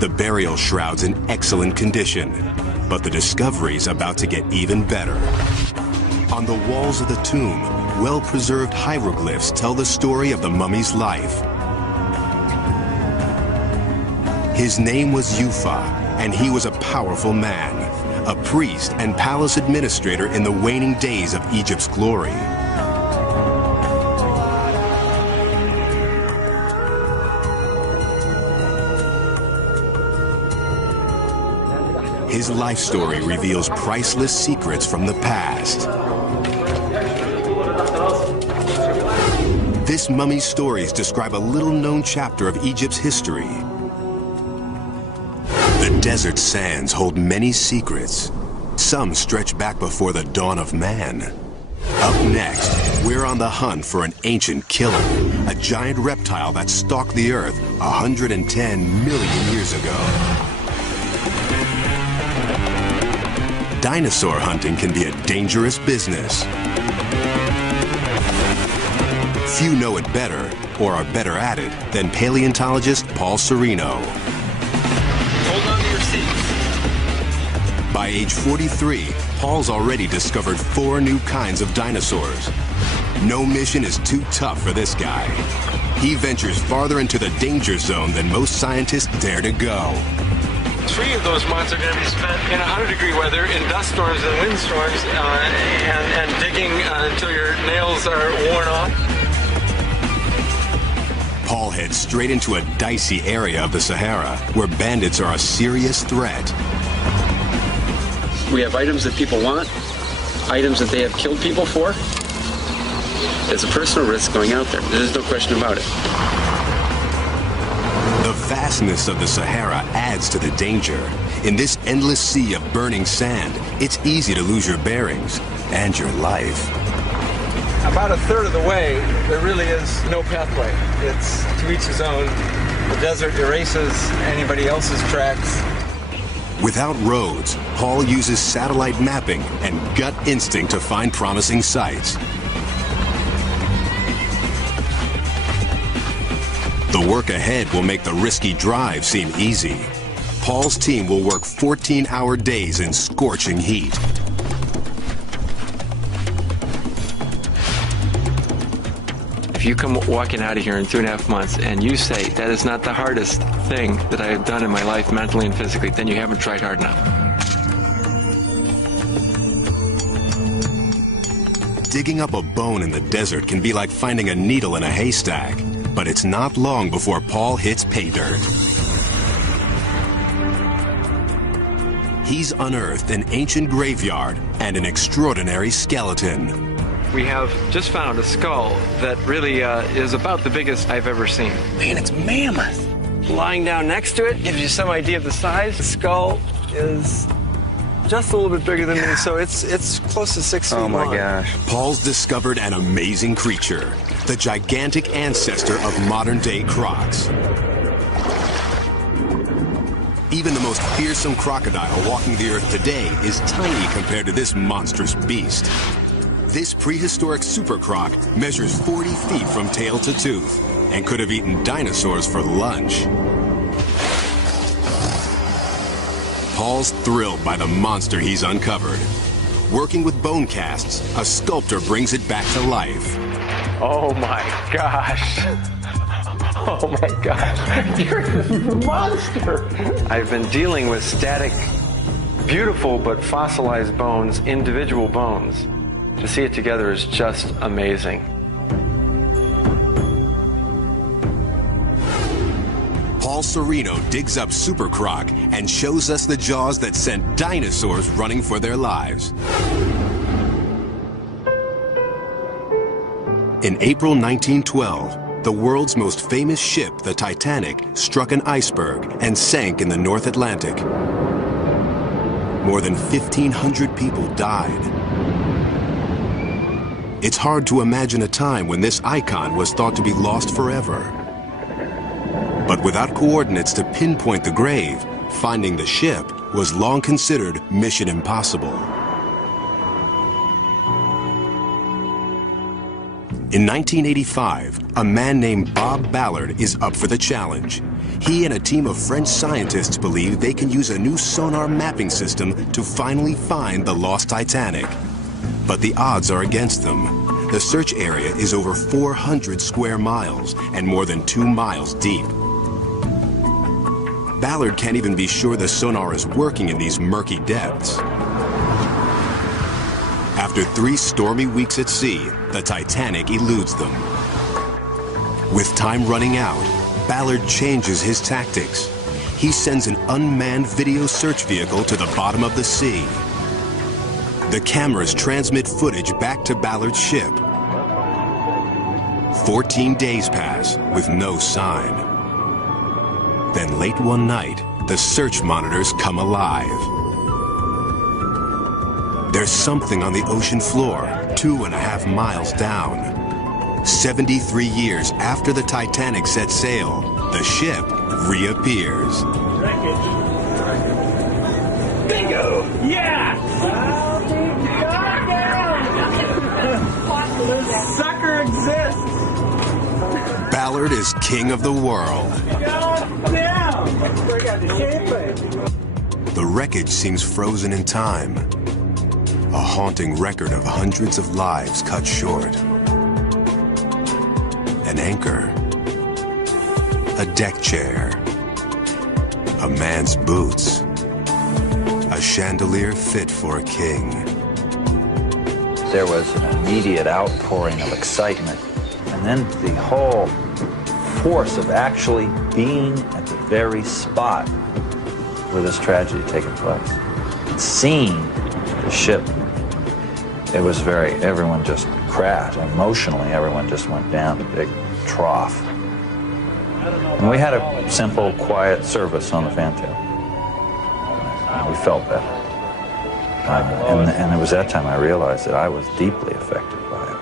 The burial shroud's in excellent condition, but the discovery's about to get even better. On the walls of the tomb, well-preserved hieroglyphs tell the story of the mummy's life. His name was Yufa, and he was a powerful man, a priest and palace administrator in the waning days of Egypt's glory. His life story reveals priceless secrets from the past. This mummy's stories describe a little-known chapter of Egypt's history. The desert sands hold many secrets. Some stretch back before the dawn of man. Up next, we're on the hunt for an ancient killer, a giant reptile that stalked the Earth 110 million years ago. Dinosaur hunting can be a dangerous business. Few know it better, or are better at it, than paleontologist Paul Serino. Hold on to your seats. By age 43, Paul's already discovered 4 new kinds of dinosaurs. No mission is too tough for this guy. He ventures farther into the danger zone than most scientists dare to go. 3 of those months are going to be spent in 100-degree weather, in dust storms and windstorms, and digging until your nails are worn off. Paul heads straight into a dicey area of the Sahara, where bandits are a serious threat. We have items that people want, items that they have killed people for. It's a personal risk going out there. There's no question about it. The vastness of the Sahara adds to the danger. In this endless sea of burning sand, it's easy to lose your bearings and your life. About a third of the way, there really is no pathway. It's to each his own. The desert erases anybody else's tracks. Without roads, Paul uses satellite mapping and gut instinct to find promising sites. The work ahead will make the risky drive seem easy. Paul's team will work 14-hour days in scorching heat. If If you come walking out of here in 2.5 months and you say that is not the hardest thing that I have done in my life, mentally and physically, then you haven't tried hard enough. Digging up a bone in the desert can be like finding a needle in a haystack, but it's not long before Paul hits pay dirt. He's unearthed an ancient graveyard and an extraordinary skeleton. We have just found a skull that really is about the biggest I've ever seen. Man, it's mammoth. Lying down next to it gives you some idea of the size. The skull is just a little bit bigger than me, so it's close to 6 feet long. Oh my gosh. Paul's discovered an amazing creature, the gigantic ancestor of modern-day crocs. Even the most fearsome crocodile walking the earth today is tiny compared to this monstrous beast. This prehistoric super croc measures 40 feet from tail to tooth and could have eaten dinosaurs for lunch. Paul's thrilled by the monster he's uncovered. Working with bone casts, a sculptor brings it back to life. Oh my gosh. Oh my gosh. You're a monster. I've been dealing with static, beautiful but fossilized bones, individual bones. To see it together is just amazing. Paul Sereno digs up Super Croc and shows us the jaws that sent dinosaurs running for their lives. In April 1912, the world's most famous ship, the Titanic, struck an iceberg and sank in the North Atlantic. More than 1,500 people died. It's hard to imagine a time when this icon was thought to be lost forever. But without coordinates to pinpoint the grave, finding the ship was long considered mission impossible. In 1985, a man named Bob Ballard is up for the challenge. He and a team of French scientists believe they can use a new sonar mapping system to finally find the lost Titanic. But the odds are against them. The search area is over 400 square miles and more than 2 miles deep. Ballard can't even be sure the sonar is working in these murky depths. After 3 stormy weeks at sea, the Titanic eludes them. With time running out, Ballard changes his tactics. He sends an unmanned video search vehicle to the bottom of the sea. The cameras transmit footage back to Ballard's ship. 14 days pass with no sign. Then late one night, the search monitors come alive. There's something on the ocean floor, 2.5 miles down. 73 years after the Titanic set sail, the ship reappears. Bingo! Yeah! This sucker exists! Ballard is king of the world. The wreckage seems frozen in time. A haunting record of hundreds of lives cut short. An anchor. A deck chair. A man's boots. A chandelier fit for a king. There was an immediate outpouring of excitement. And then the whole force of actually being at the very spot where this tragedy had taken place. Seeing the ship, everyone just crashed. Emotionally, everyone just went down a big trough. And we had a simple, quiet service on the fantail. We felt better. And it was that time I realized that I was deeply affected by it.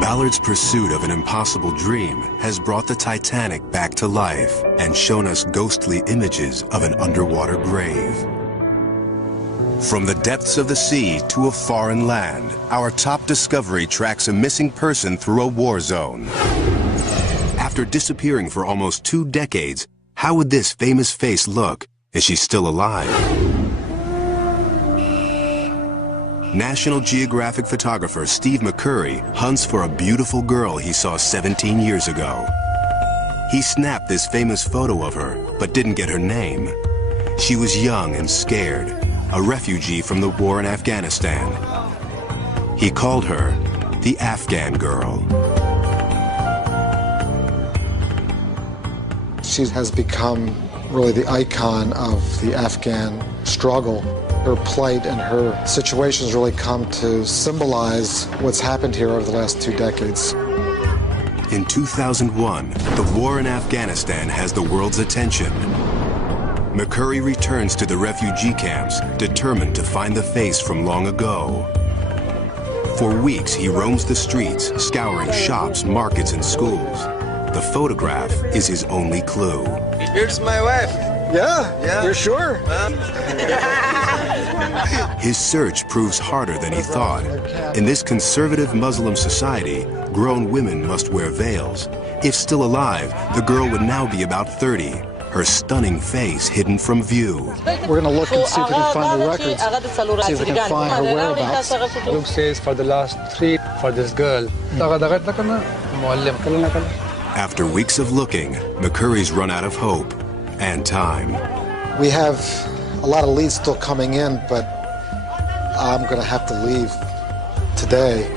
Ballard's pursuit of an impossible dream has brought the Titanic back to life and shown us ghostly images of an underwater grave. From the depths of the sea to a foreign land, our top discovery tracks a missing person through a war zone. After disappearing for almost 2 decades, how would this famous face look? Is she still alive? National Geographic photographer Steve McCurry hunts for a beautiful girl he saw 17 years ago. He snapped this famous photo of her, but didn't get her name. She was young and scared, a refugee from the war in Afghanistan. He called her the Afghan girl. She has become really the icon of the Afghan struggle. Her plight and her situations really come to symbolize what's happened here over the last 2 decades. In 2001, the war in Afghanistan has the world's attention. McCurry returns to the refugee camps, determined to find the face from long ago. For weeks, he roams the streets, scouring shops, markets, and schools. The photograph is his only clue. Here's my wife. Yeah? You're sure? His search proves harder than he thought. In this conservative Muslim society, grown women must wear veils. If still alive, the girl would now be about 30, her stunning face hidden from view. We're going to look and see if we can find the records, see if we can find her whereabouts. Luke says for the last 3 for this girl. After weeks of looking, McCurry's run out of hope and time. We have a lot of leads still coming in, but I'm going to have to leave today.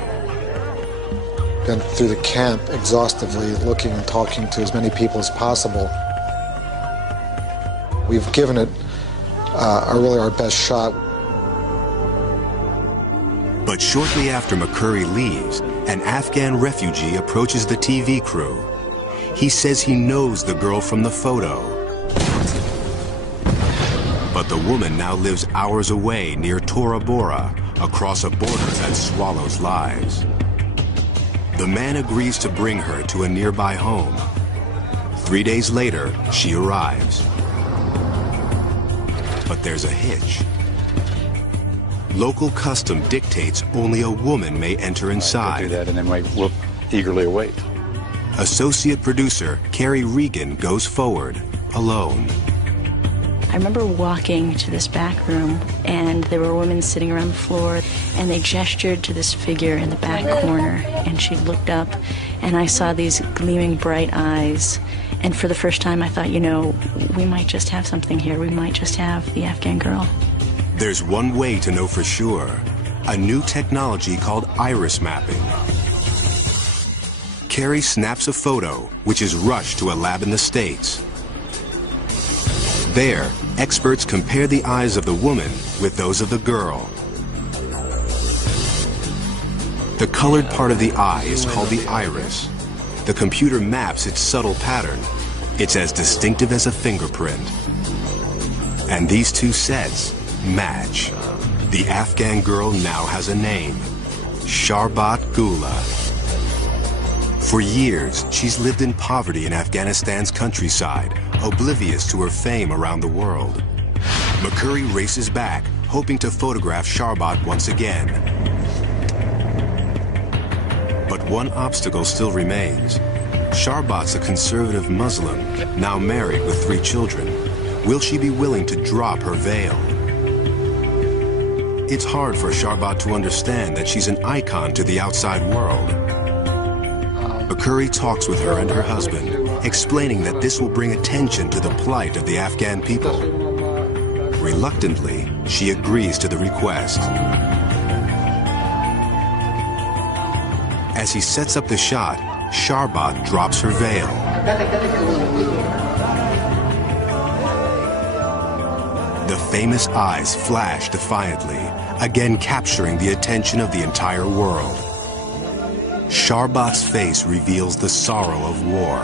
Been through the camp exhaustively, looking and talking to as many people as possible. We've given it really our best shot. But shortly after McCurry leaves, an Afghan refugee approaches the TV crew. He says he knows the girl from the photo. But the woman now lives hours away near Tora Bora, across a border that swallows lives. The man agrees to bring her to a nearby home. 3 days later, she arrives. But there's a hitch. Local custom dictates only a woman may enter inside. Do that and then we'll eagerly await. Associate producer Carrie Regan goes forward, alone. I remember walking to this back room, and there were women sitting around the floor, and they gestured to this figure in the back corner, and she looked up, and I saw these gleaming bright eyes. And for the first time, I thought, you know, we might just have something here. We might just have the Afghan girl. There's one way to know for sure. A new technology called iris mapping. Carrie snaps a photo, which is rushed to a lab in the States. There, experts compare the eyes of the woman with those of the girl. The colored part of the eye is called the iris. The computer maps its subtle pattern. It's as distinctive as a fingerprint. And these two sets match. The Afghan girl now has a name, Sharbat Gula. For years, she's lived in poverty in Afghanistan's countryside, oblivious to her fame around the world. McCurry races back, hoping to photograph Sharbat once again. But one obstacle still remains. Sharbat's a conservative Muslim, now married with 3 children. Will she be willing to drop her veil? It's hard for Sharbat to understand that she's an icon to the outside world. McCurry talks with her and her husband, explaining that this will bring attention to the plight of the Afghan people. Reluctantly, she agrees to the request. As he sets up the shot, Sharbat drops her veil. The famous eyes flash defiantly, again capturing the attention of the entire world. Sharbat's face reveals the sorrow of war,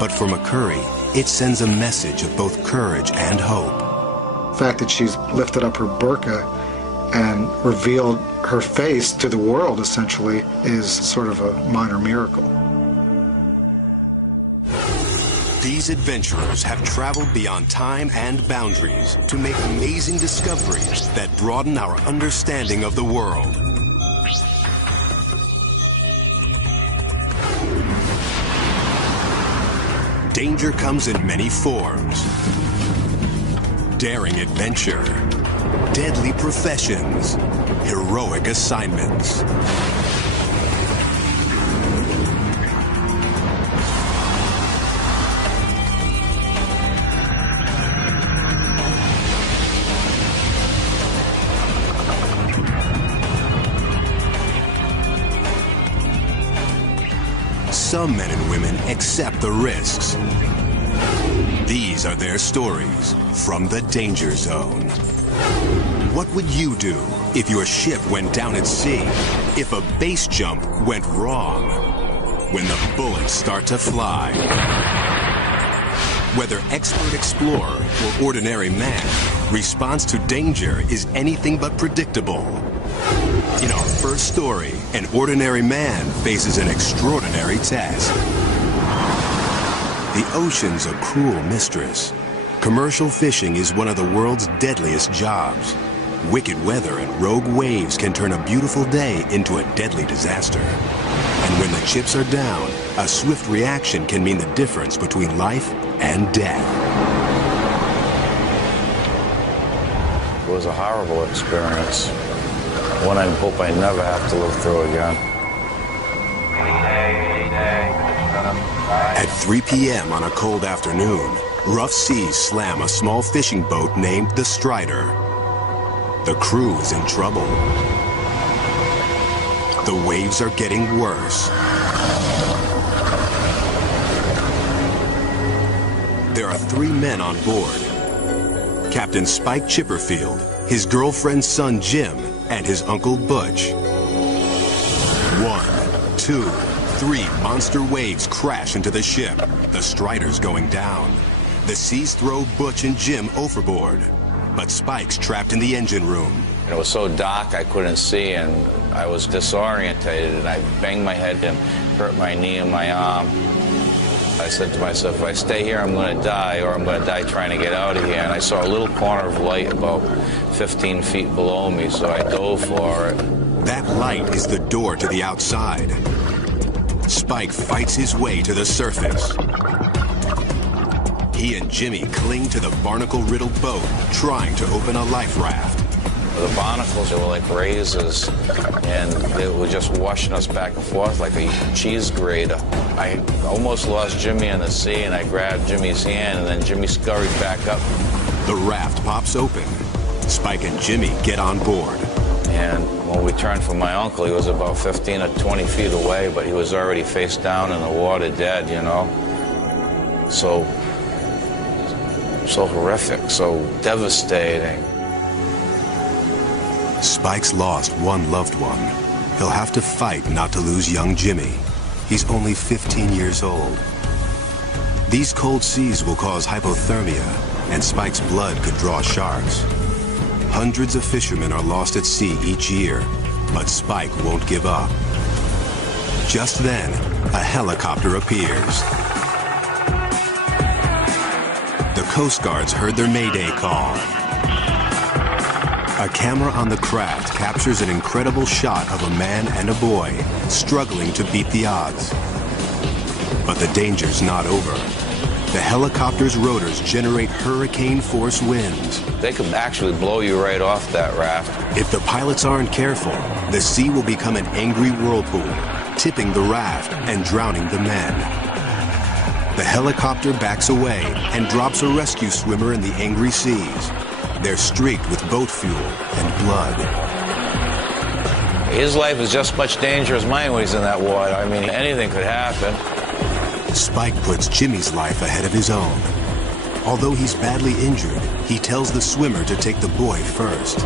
but for McCurry, it sends a message of both courage and hope. The fact that she's lifted up her burqa and revealed her face to the world, essentially, is sort of a minor miracle. These adventurers have traveled beyond time and boundaries to make amazing discoveries that broaden our understanding of the world. Danger comes in many forms. Daring adventure, deadly professions, heroic assignments. Some men and women accept the risks. These are their stories from the danger zone. What would you do if your ship went down at sea? If a base jump went wrong? When the bullets start to fly? Whether expert explorer or ordinary man, response to danger is anything but predictable. In our first story, an ordinary man faces an extraordinary task. The ocean's a cruel mistress. Commercial fishing is one of the world's deadliest jobs. Wicked weather and rogue waves can turn a beautiful day into a deadly disaster. And when the chips are down, a swift reaction can mean the difference between life and death. It was a horrible experience. One I hope I never have to live through again. At 3 p.m. on a cold afternoon, rough seas slam a small fishing boat named the Strider. The crew is in trouble. The waves are getting worse. There are 3 men on board. Captain Spike Chipperfield, his girlfriend's son Jim, and his uncle Butch. 1, 2, 3 monster waves crash into the ship. The Strider's going down. The seas throw Butch and Jim overboard. But Spike's trapped in the engine room. It was so dark I couldn't see, and I was disorientated, and I banged my head and hurt my knee and my arm. I said to myself, if I stay here, I'm going to die, or I'm going to die trying to get out of here. And I saw a little corner of light about 15 feet below me, so I dove for it. That light is the door to the outside. Spike fights his way to the surface. He and Jimmy cling to the barnacle-riddled boat, trying to open a life raft. The barnacles, they were like razors, and they were just washing us back and forth like a cheese grater. I almost lost Jimmy in the sea, and I grabbed Jimmy's hand, and then Jimmy scurried back up. The raft pops open. Spike and Jimmy get on board. And when we turned for my uncle, he was about 15 or 20 feet away, but he was already face down in the water dead, you know. So horrific, so devastating. Spike's lost one loved one. He'll have to fight not to lose young Jimmy. He's only 15 years old. These cold seas will cause hypothermia, and Spike's blood could draw sharks. Hundreds of fishermen are lost at sea each year, but Spike won't give up. Just then, a helicopter appears. The Coast Guards heard their Mayday call. A camera on the craft captures an incredible shot of a man and a boy struggling to beat the odds. But the danger's not over. The helicopter's rotors generate hurricane-force winds. They could actually blow you right off that raft. If the pilots aren't careful, the sea will become an angry whirlpool, tipping the raft and drowning the men. The helicopter backs away and drops a rescue swimmer in the angry seas. They're streaked with boat fuel and blood. His life is just as much danger as mine when he's in that water. I mean, anything could happen. Spike puts Jimmy's life ahead of his own. Although he's badly injured, he tells the swimmer to take the boy first.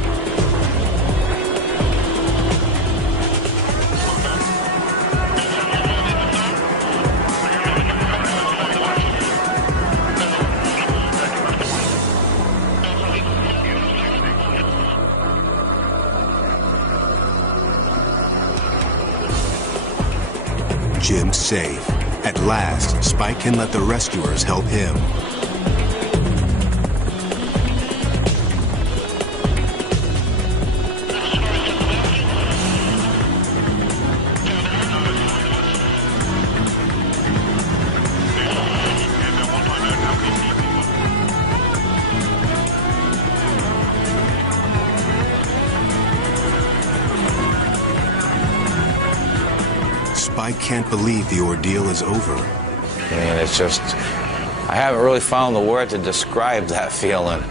Jim's safe. At last, Spike can let the rescuers help him. Spike can't believe the ordeal is over. I mean, it's just, I haven't really found the word to describe that feeling.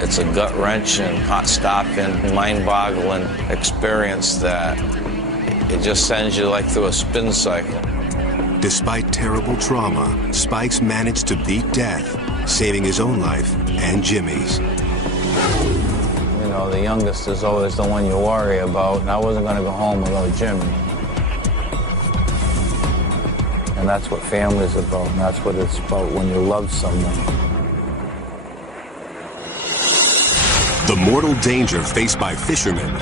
It's a gut-wrenching, heart-stopping, mind-boggling experience that it just sends you like through a spin cycle. Despite terrible trauma, Spikes managed to beat death, saving his own life and Jimmy's. You know, the youngest is always the one you worry about, and I wasn't going to go home without Jimmy. And that's what family's about, and that's what it's about when you love someone. The mortal danger faced by fishermen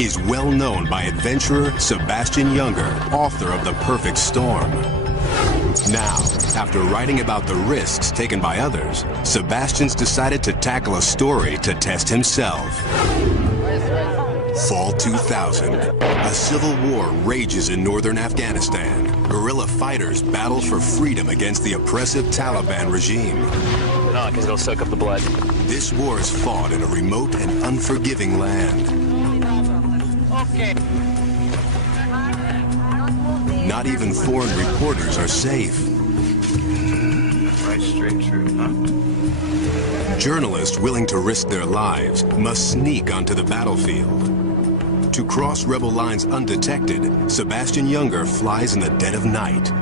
is well known by adventurer Sebastian Younger, author of The Perfect Storm. Now, after writing about the risks taken by others, Sebastian's decided to tackle a story to test himself. Fall 2000. A civil war rages in northern Afghanistan. Guerrilla fighters battle for freedom against the oppressive Taliban regime. No, because it'll soak up the blood. This war is fought in a remote and unforgiving land. Okay. Not even foreign reporters are safe. Right straight through, huh? Journalists willing to risk their lives must sneak onto the battlefield. To cross rebel lines undetected, Sebastian Younger flies in the dead of night.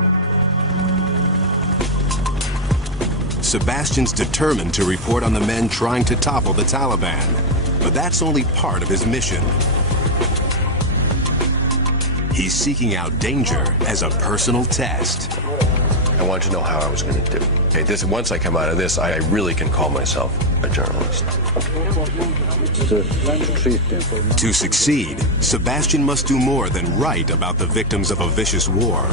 Sebastian's determined to report on the men trying to topple the Taliban, but that's only part of his mission. He's seeking out danger as a personal test. I wanted to know how I was going to do. Okay, once I come out of this, I really can call myself a journalist. To succeed, Sebastian must do more than write about the victims of a vicious war.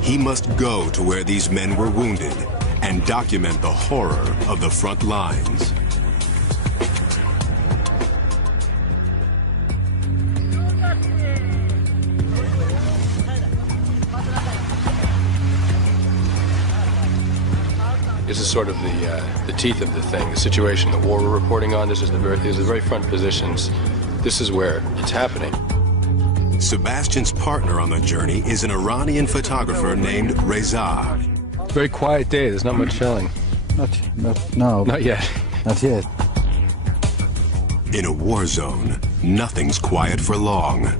He must go to where these men were wounded and document the horror of the front lines. This is sort of the teeth of the thing, the situation, the war we're reporting on. These are the very front positions. This is where it's happening. Sebastian's partner on the journey is an Iranian photographer named Reza. Very quiet day. There's not much shelling. Not yet. Not yet. In a war zone, nothing's quiet for long.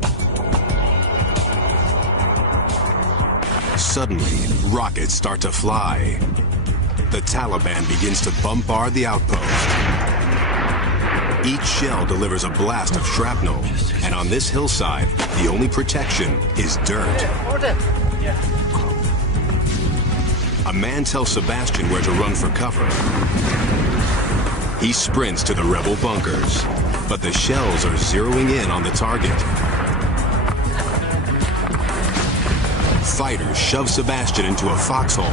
Suddenly, rockets start to fly. The Taliban begins to bombard the outpost. Each shell delivers a blast of shrapnel, and on this hillside, the only protection is dirt. A man tells Sebastian where to run for cover. He sprints to the rebel bunkers, but the shells are zeroing in on the target. Fighters shove Sebastian into a foxhole.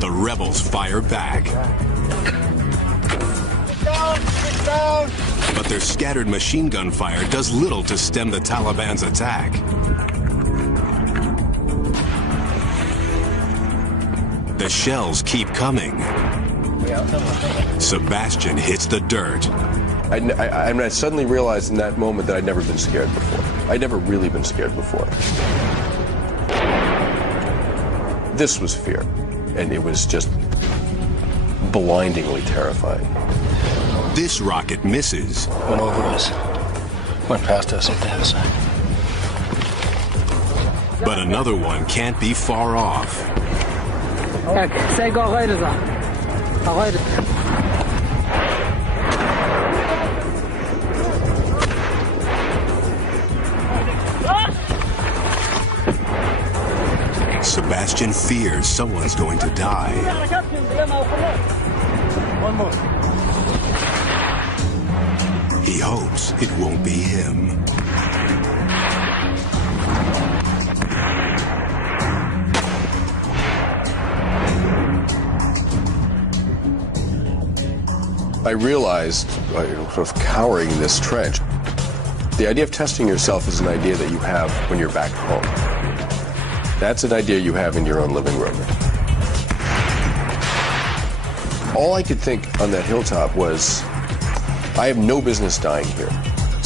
The rebels fire back. Get down! But their scattered machine gun fire does little to stem the Taliban's attack. The shells keep coming. Sebastian hits the dirt. I suddenly realized in that moment that I'd never been scared before. I'd never really been scared before. This was fear, and it was just blindingly terrifying. This rocket misses. Went over us. Went past us at the other side. But another one can't be far off. Sebastian fears someone's going to die. One more. He hopes it won't be him. I realized, sort of cowering in this trench, the idea of testing yourself is an idea that you have when you're back home. That's an idea you have in your own living room. All I could think on that hilltop was, I have no business dying here.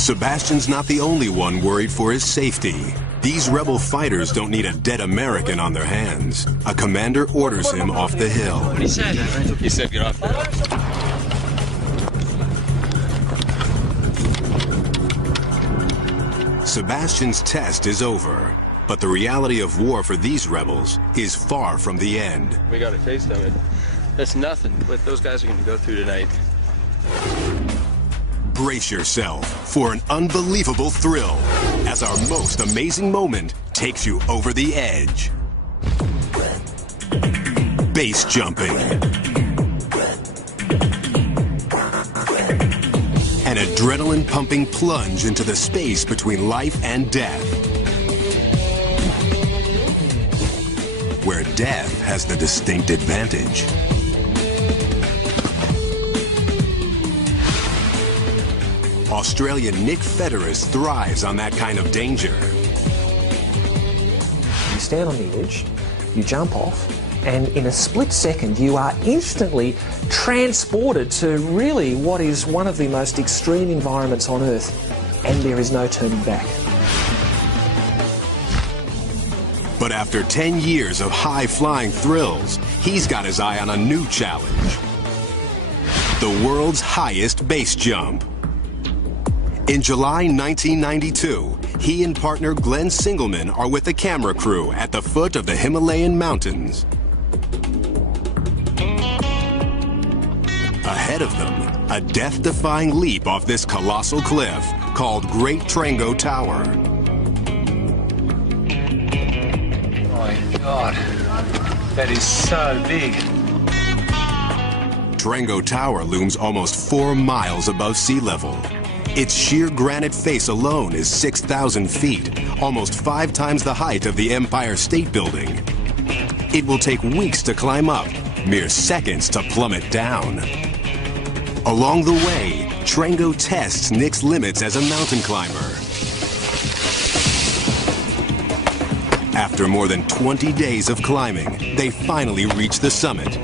Sebastian's not the only one worried for his safety. These rebel fighters don't need a dead American on their hands. A commander orders him off the hill. He said get off the hill. Sebastian's test is over, but the reality of war for these rebels is far from the end. We got a taste of it. That's nothing what those guys are going to go through tonight. Brace yourself for an unbelievable thrill as our most amazing moment takes you over the edge. Base jumping. An adrenaline-pumping plunge into the space between life and death, where death has the distinct advantage. Australian Nick Federis thrives on that kind of danger. You stand on the edge, you jump off, and in a split second you are instantly transported to really what is one of the most extreme environments on Earth, and there is no turning back. But after 10 years of high-flying thrills, he's got his eye on a new challenge. The world's highest base jump. In July 1992, he and partner Glenn Singleman are with the camera crew at the foot of the Himalayan mountains. Ahead of them, a death-defying leap off this colossal cliff called Great Trango Tower. Oh my God, that is so big. Trango Tower looms almost 4 miles above sea level. Its sheer granite face alone is 6,000 feet, almost 5 times the height of the Empire State Building. It will take weeks to climb up, mere seconds to plummet down. Along the way, Trango tests Nick's limits as a mountain climber. After more than 20 days of climbing, they finally reach the summit.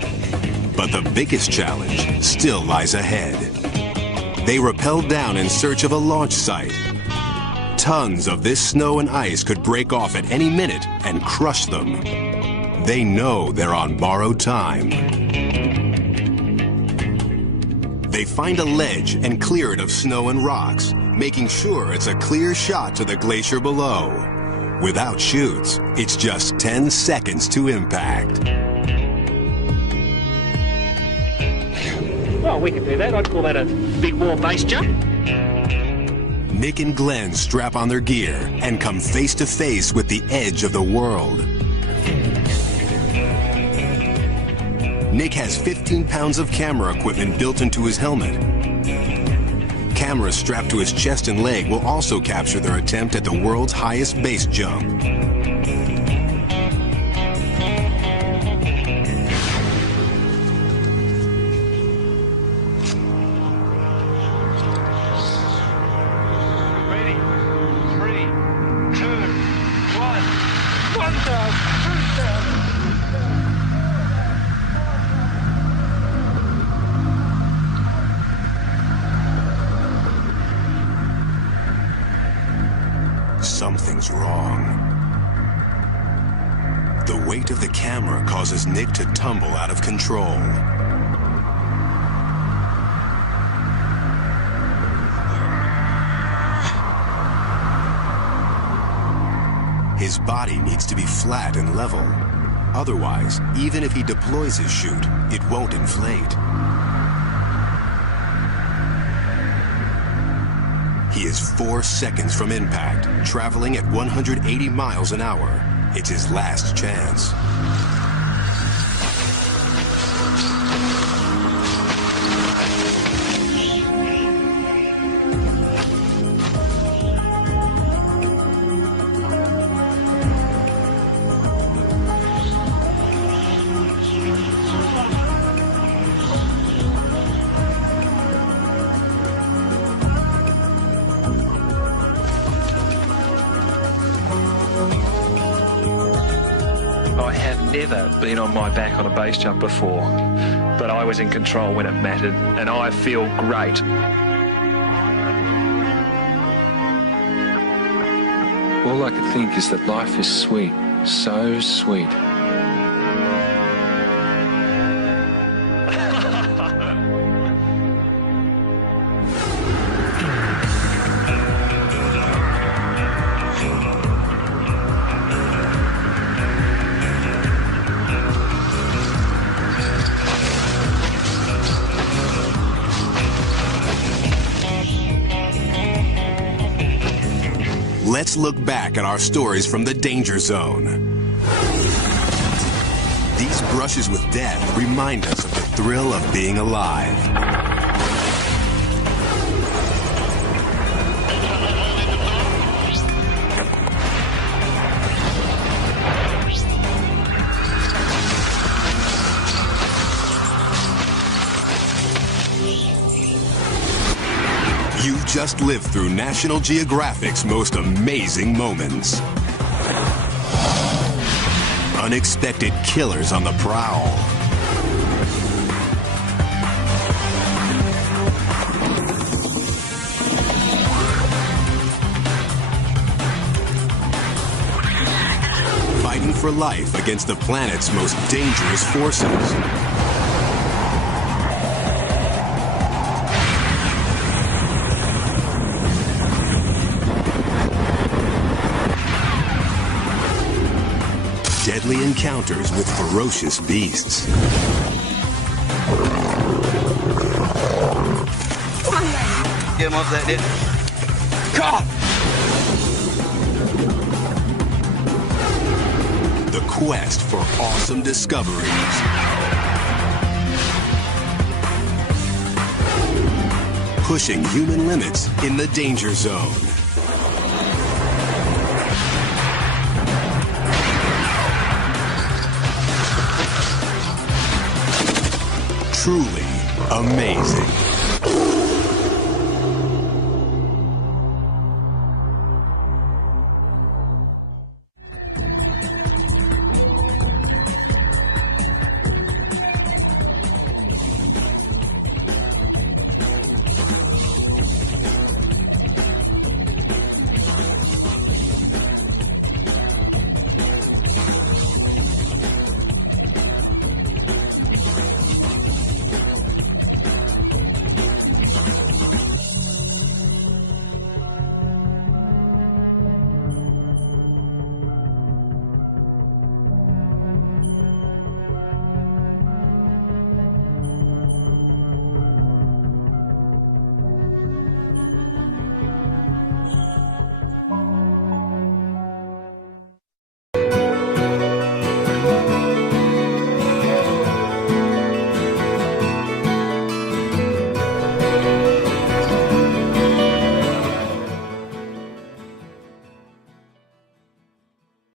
But the biggest challenge still lies ahead. They rappel down in search of a launch site. Tons of this snow and ice could break off at any minute and crush them. They know they're on borrowed time. They find a ledge and clear it of snow and rocks, making sure it's a clear shot to the glacier below. Without chutes, it's just 10 seconds to impact. Well, we can do that. I'd call that a big wall base jump. Nick and Glenn strap on their gear and come face to face with the edge of the world. Nick has 15 pounds of camera equipment built into his helmet. Cameras strapped to his chest and leg will also capture their attempt at the world's highest base jump. Something's wrong. The weight of the camera causes Nick to tumble out of control. His body needs to be flat and level. Otherwise, even if he deploys his chute, it won't inflate. He is 4 seconds from impact, traveling at 180 miles an hour. It's his last chance. Never been on my back on a base jump before, but I was in control when it mattered, and I feel great. All I could think is that life is sweet, so sweet. Let's look back at our stories from the danger zone. These brushes with death remind us of the thrill of being alive. You've just lived through National Geographic's most amazing moments. Unexpected killers on the prowl. Fighting for life against the planet's most dangerous forces. Deadly encounters with ferocious beasts. Get him off that dude. God! The quest for awesome discoveries. Pushing human limits in the danger zone. Truly amazing.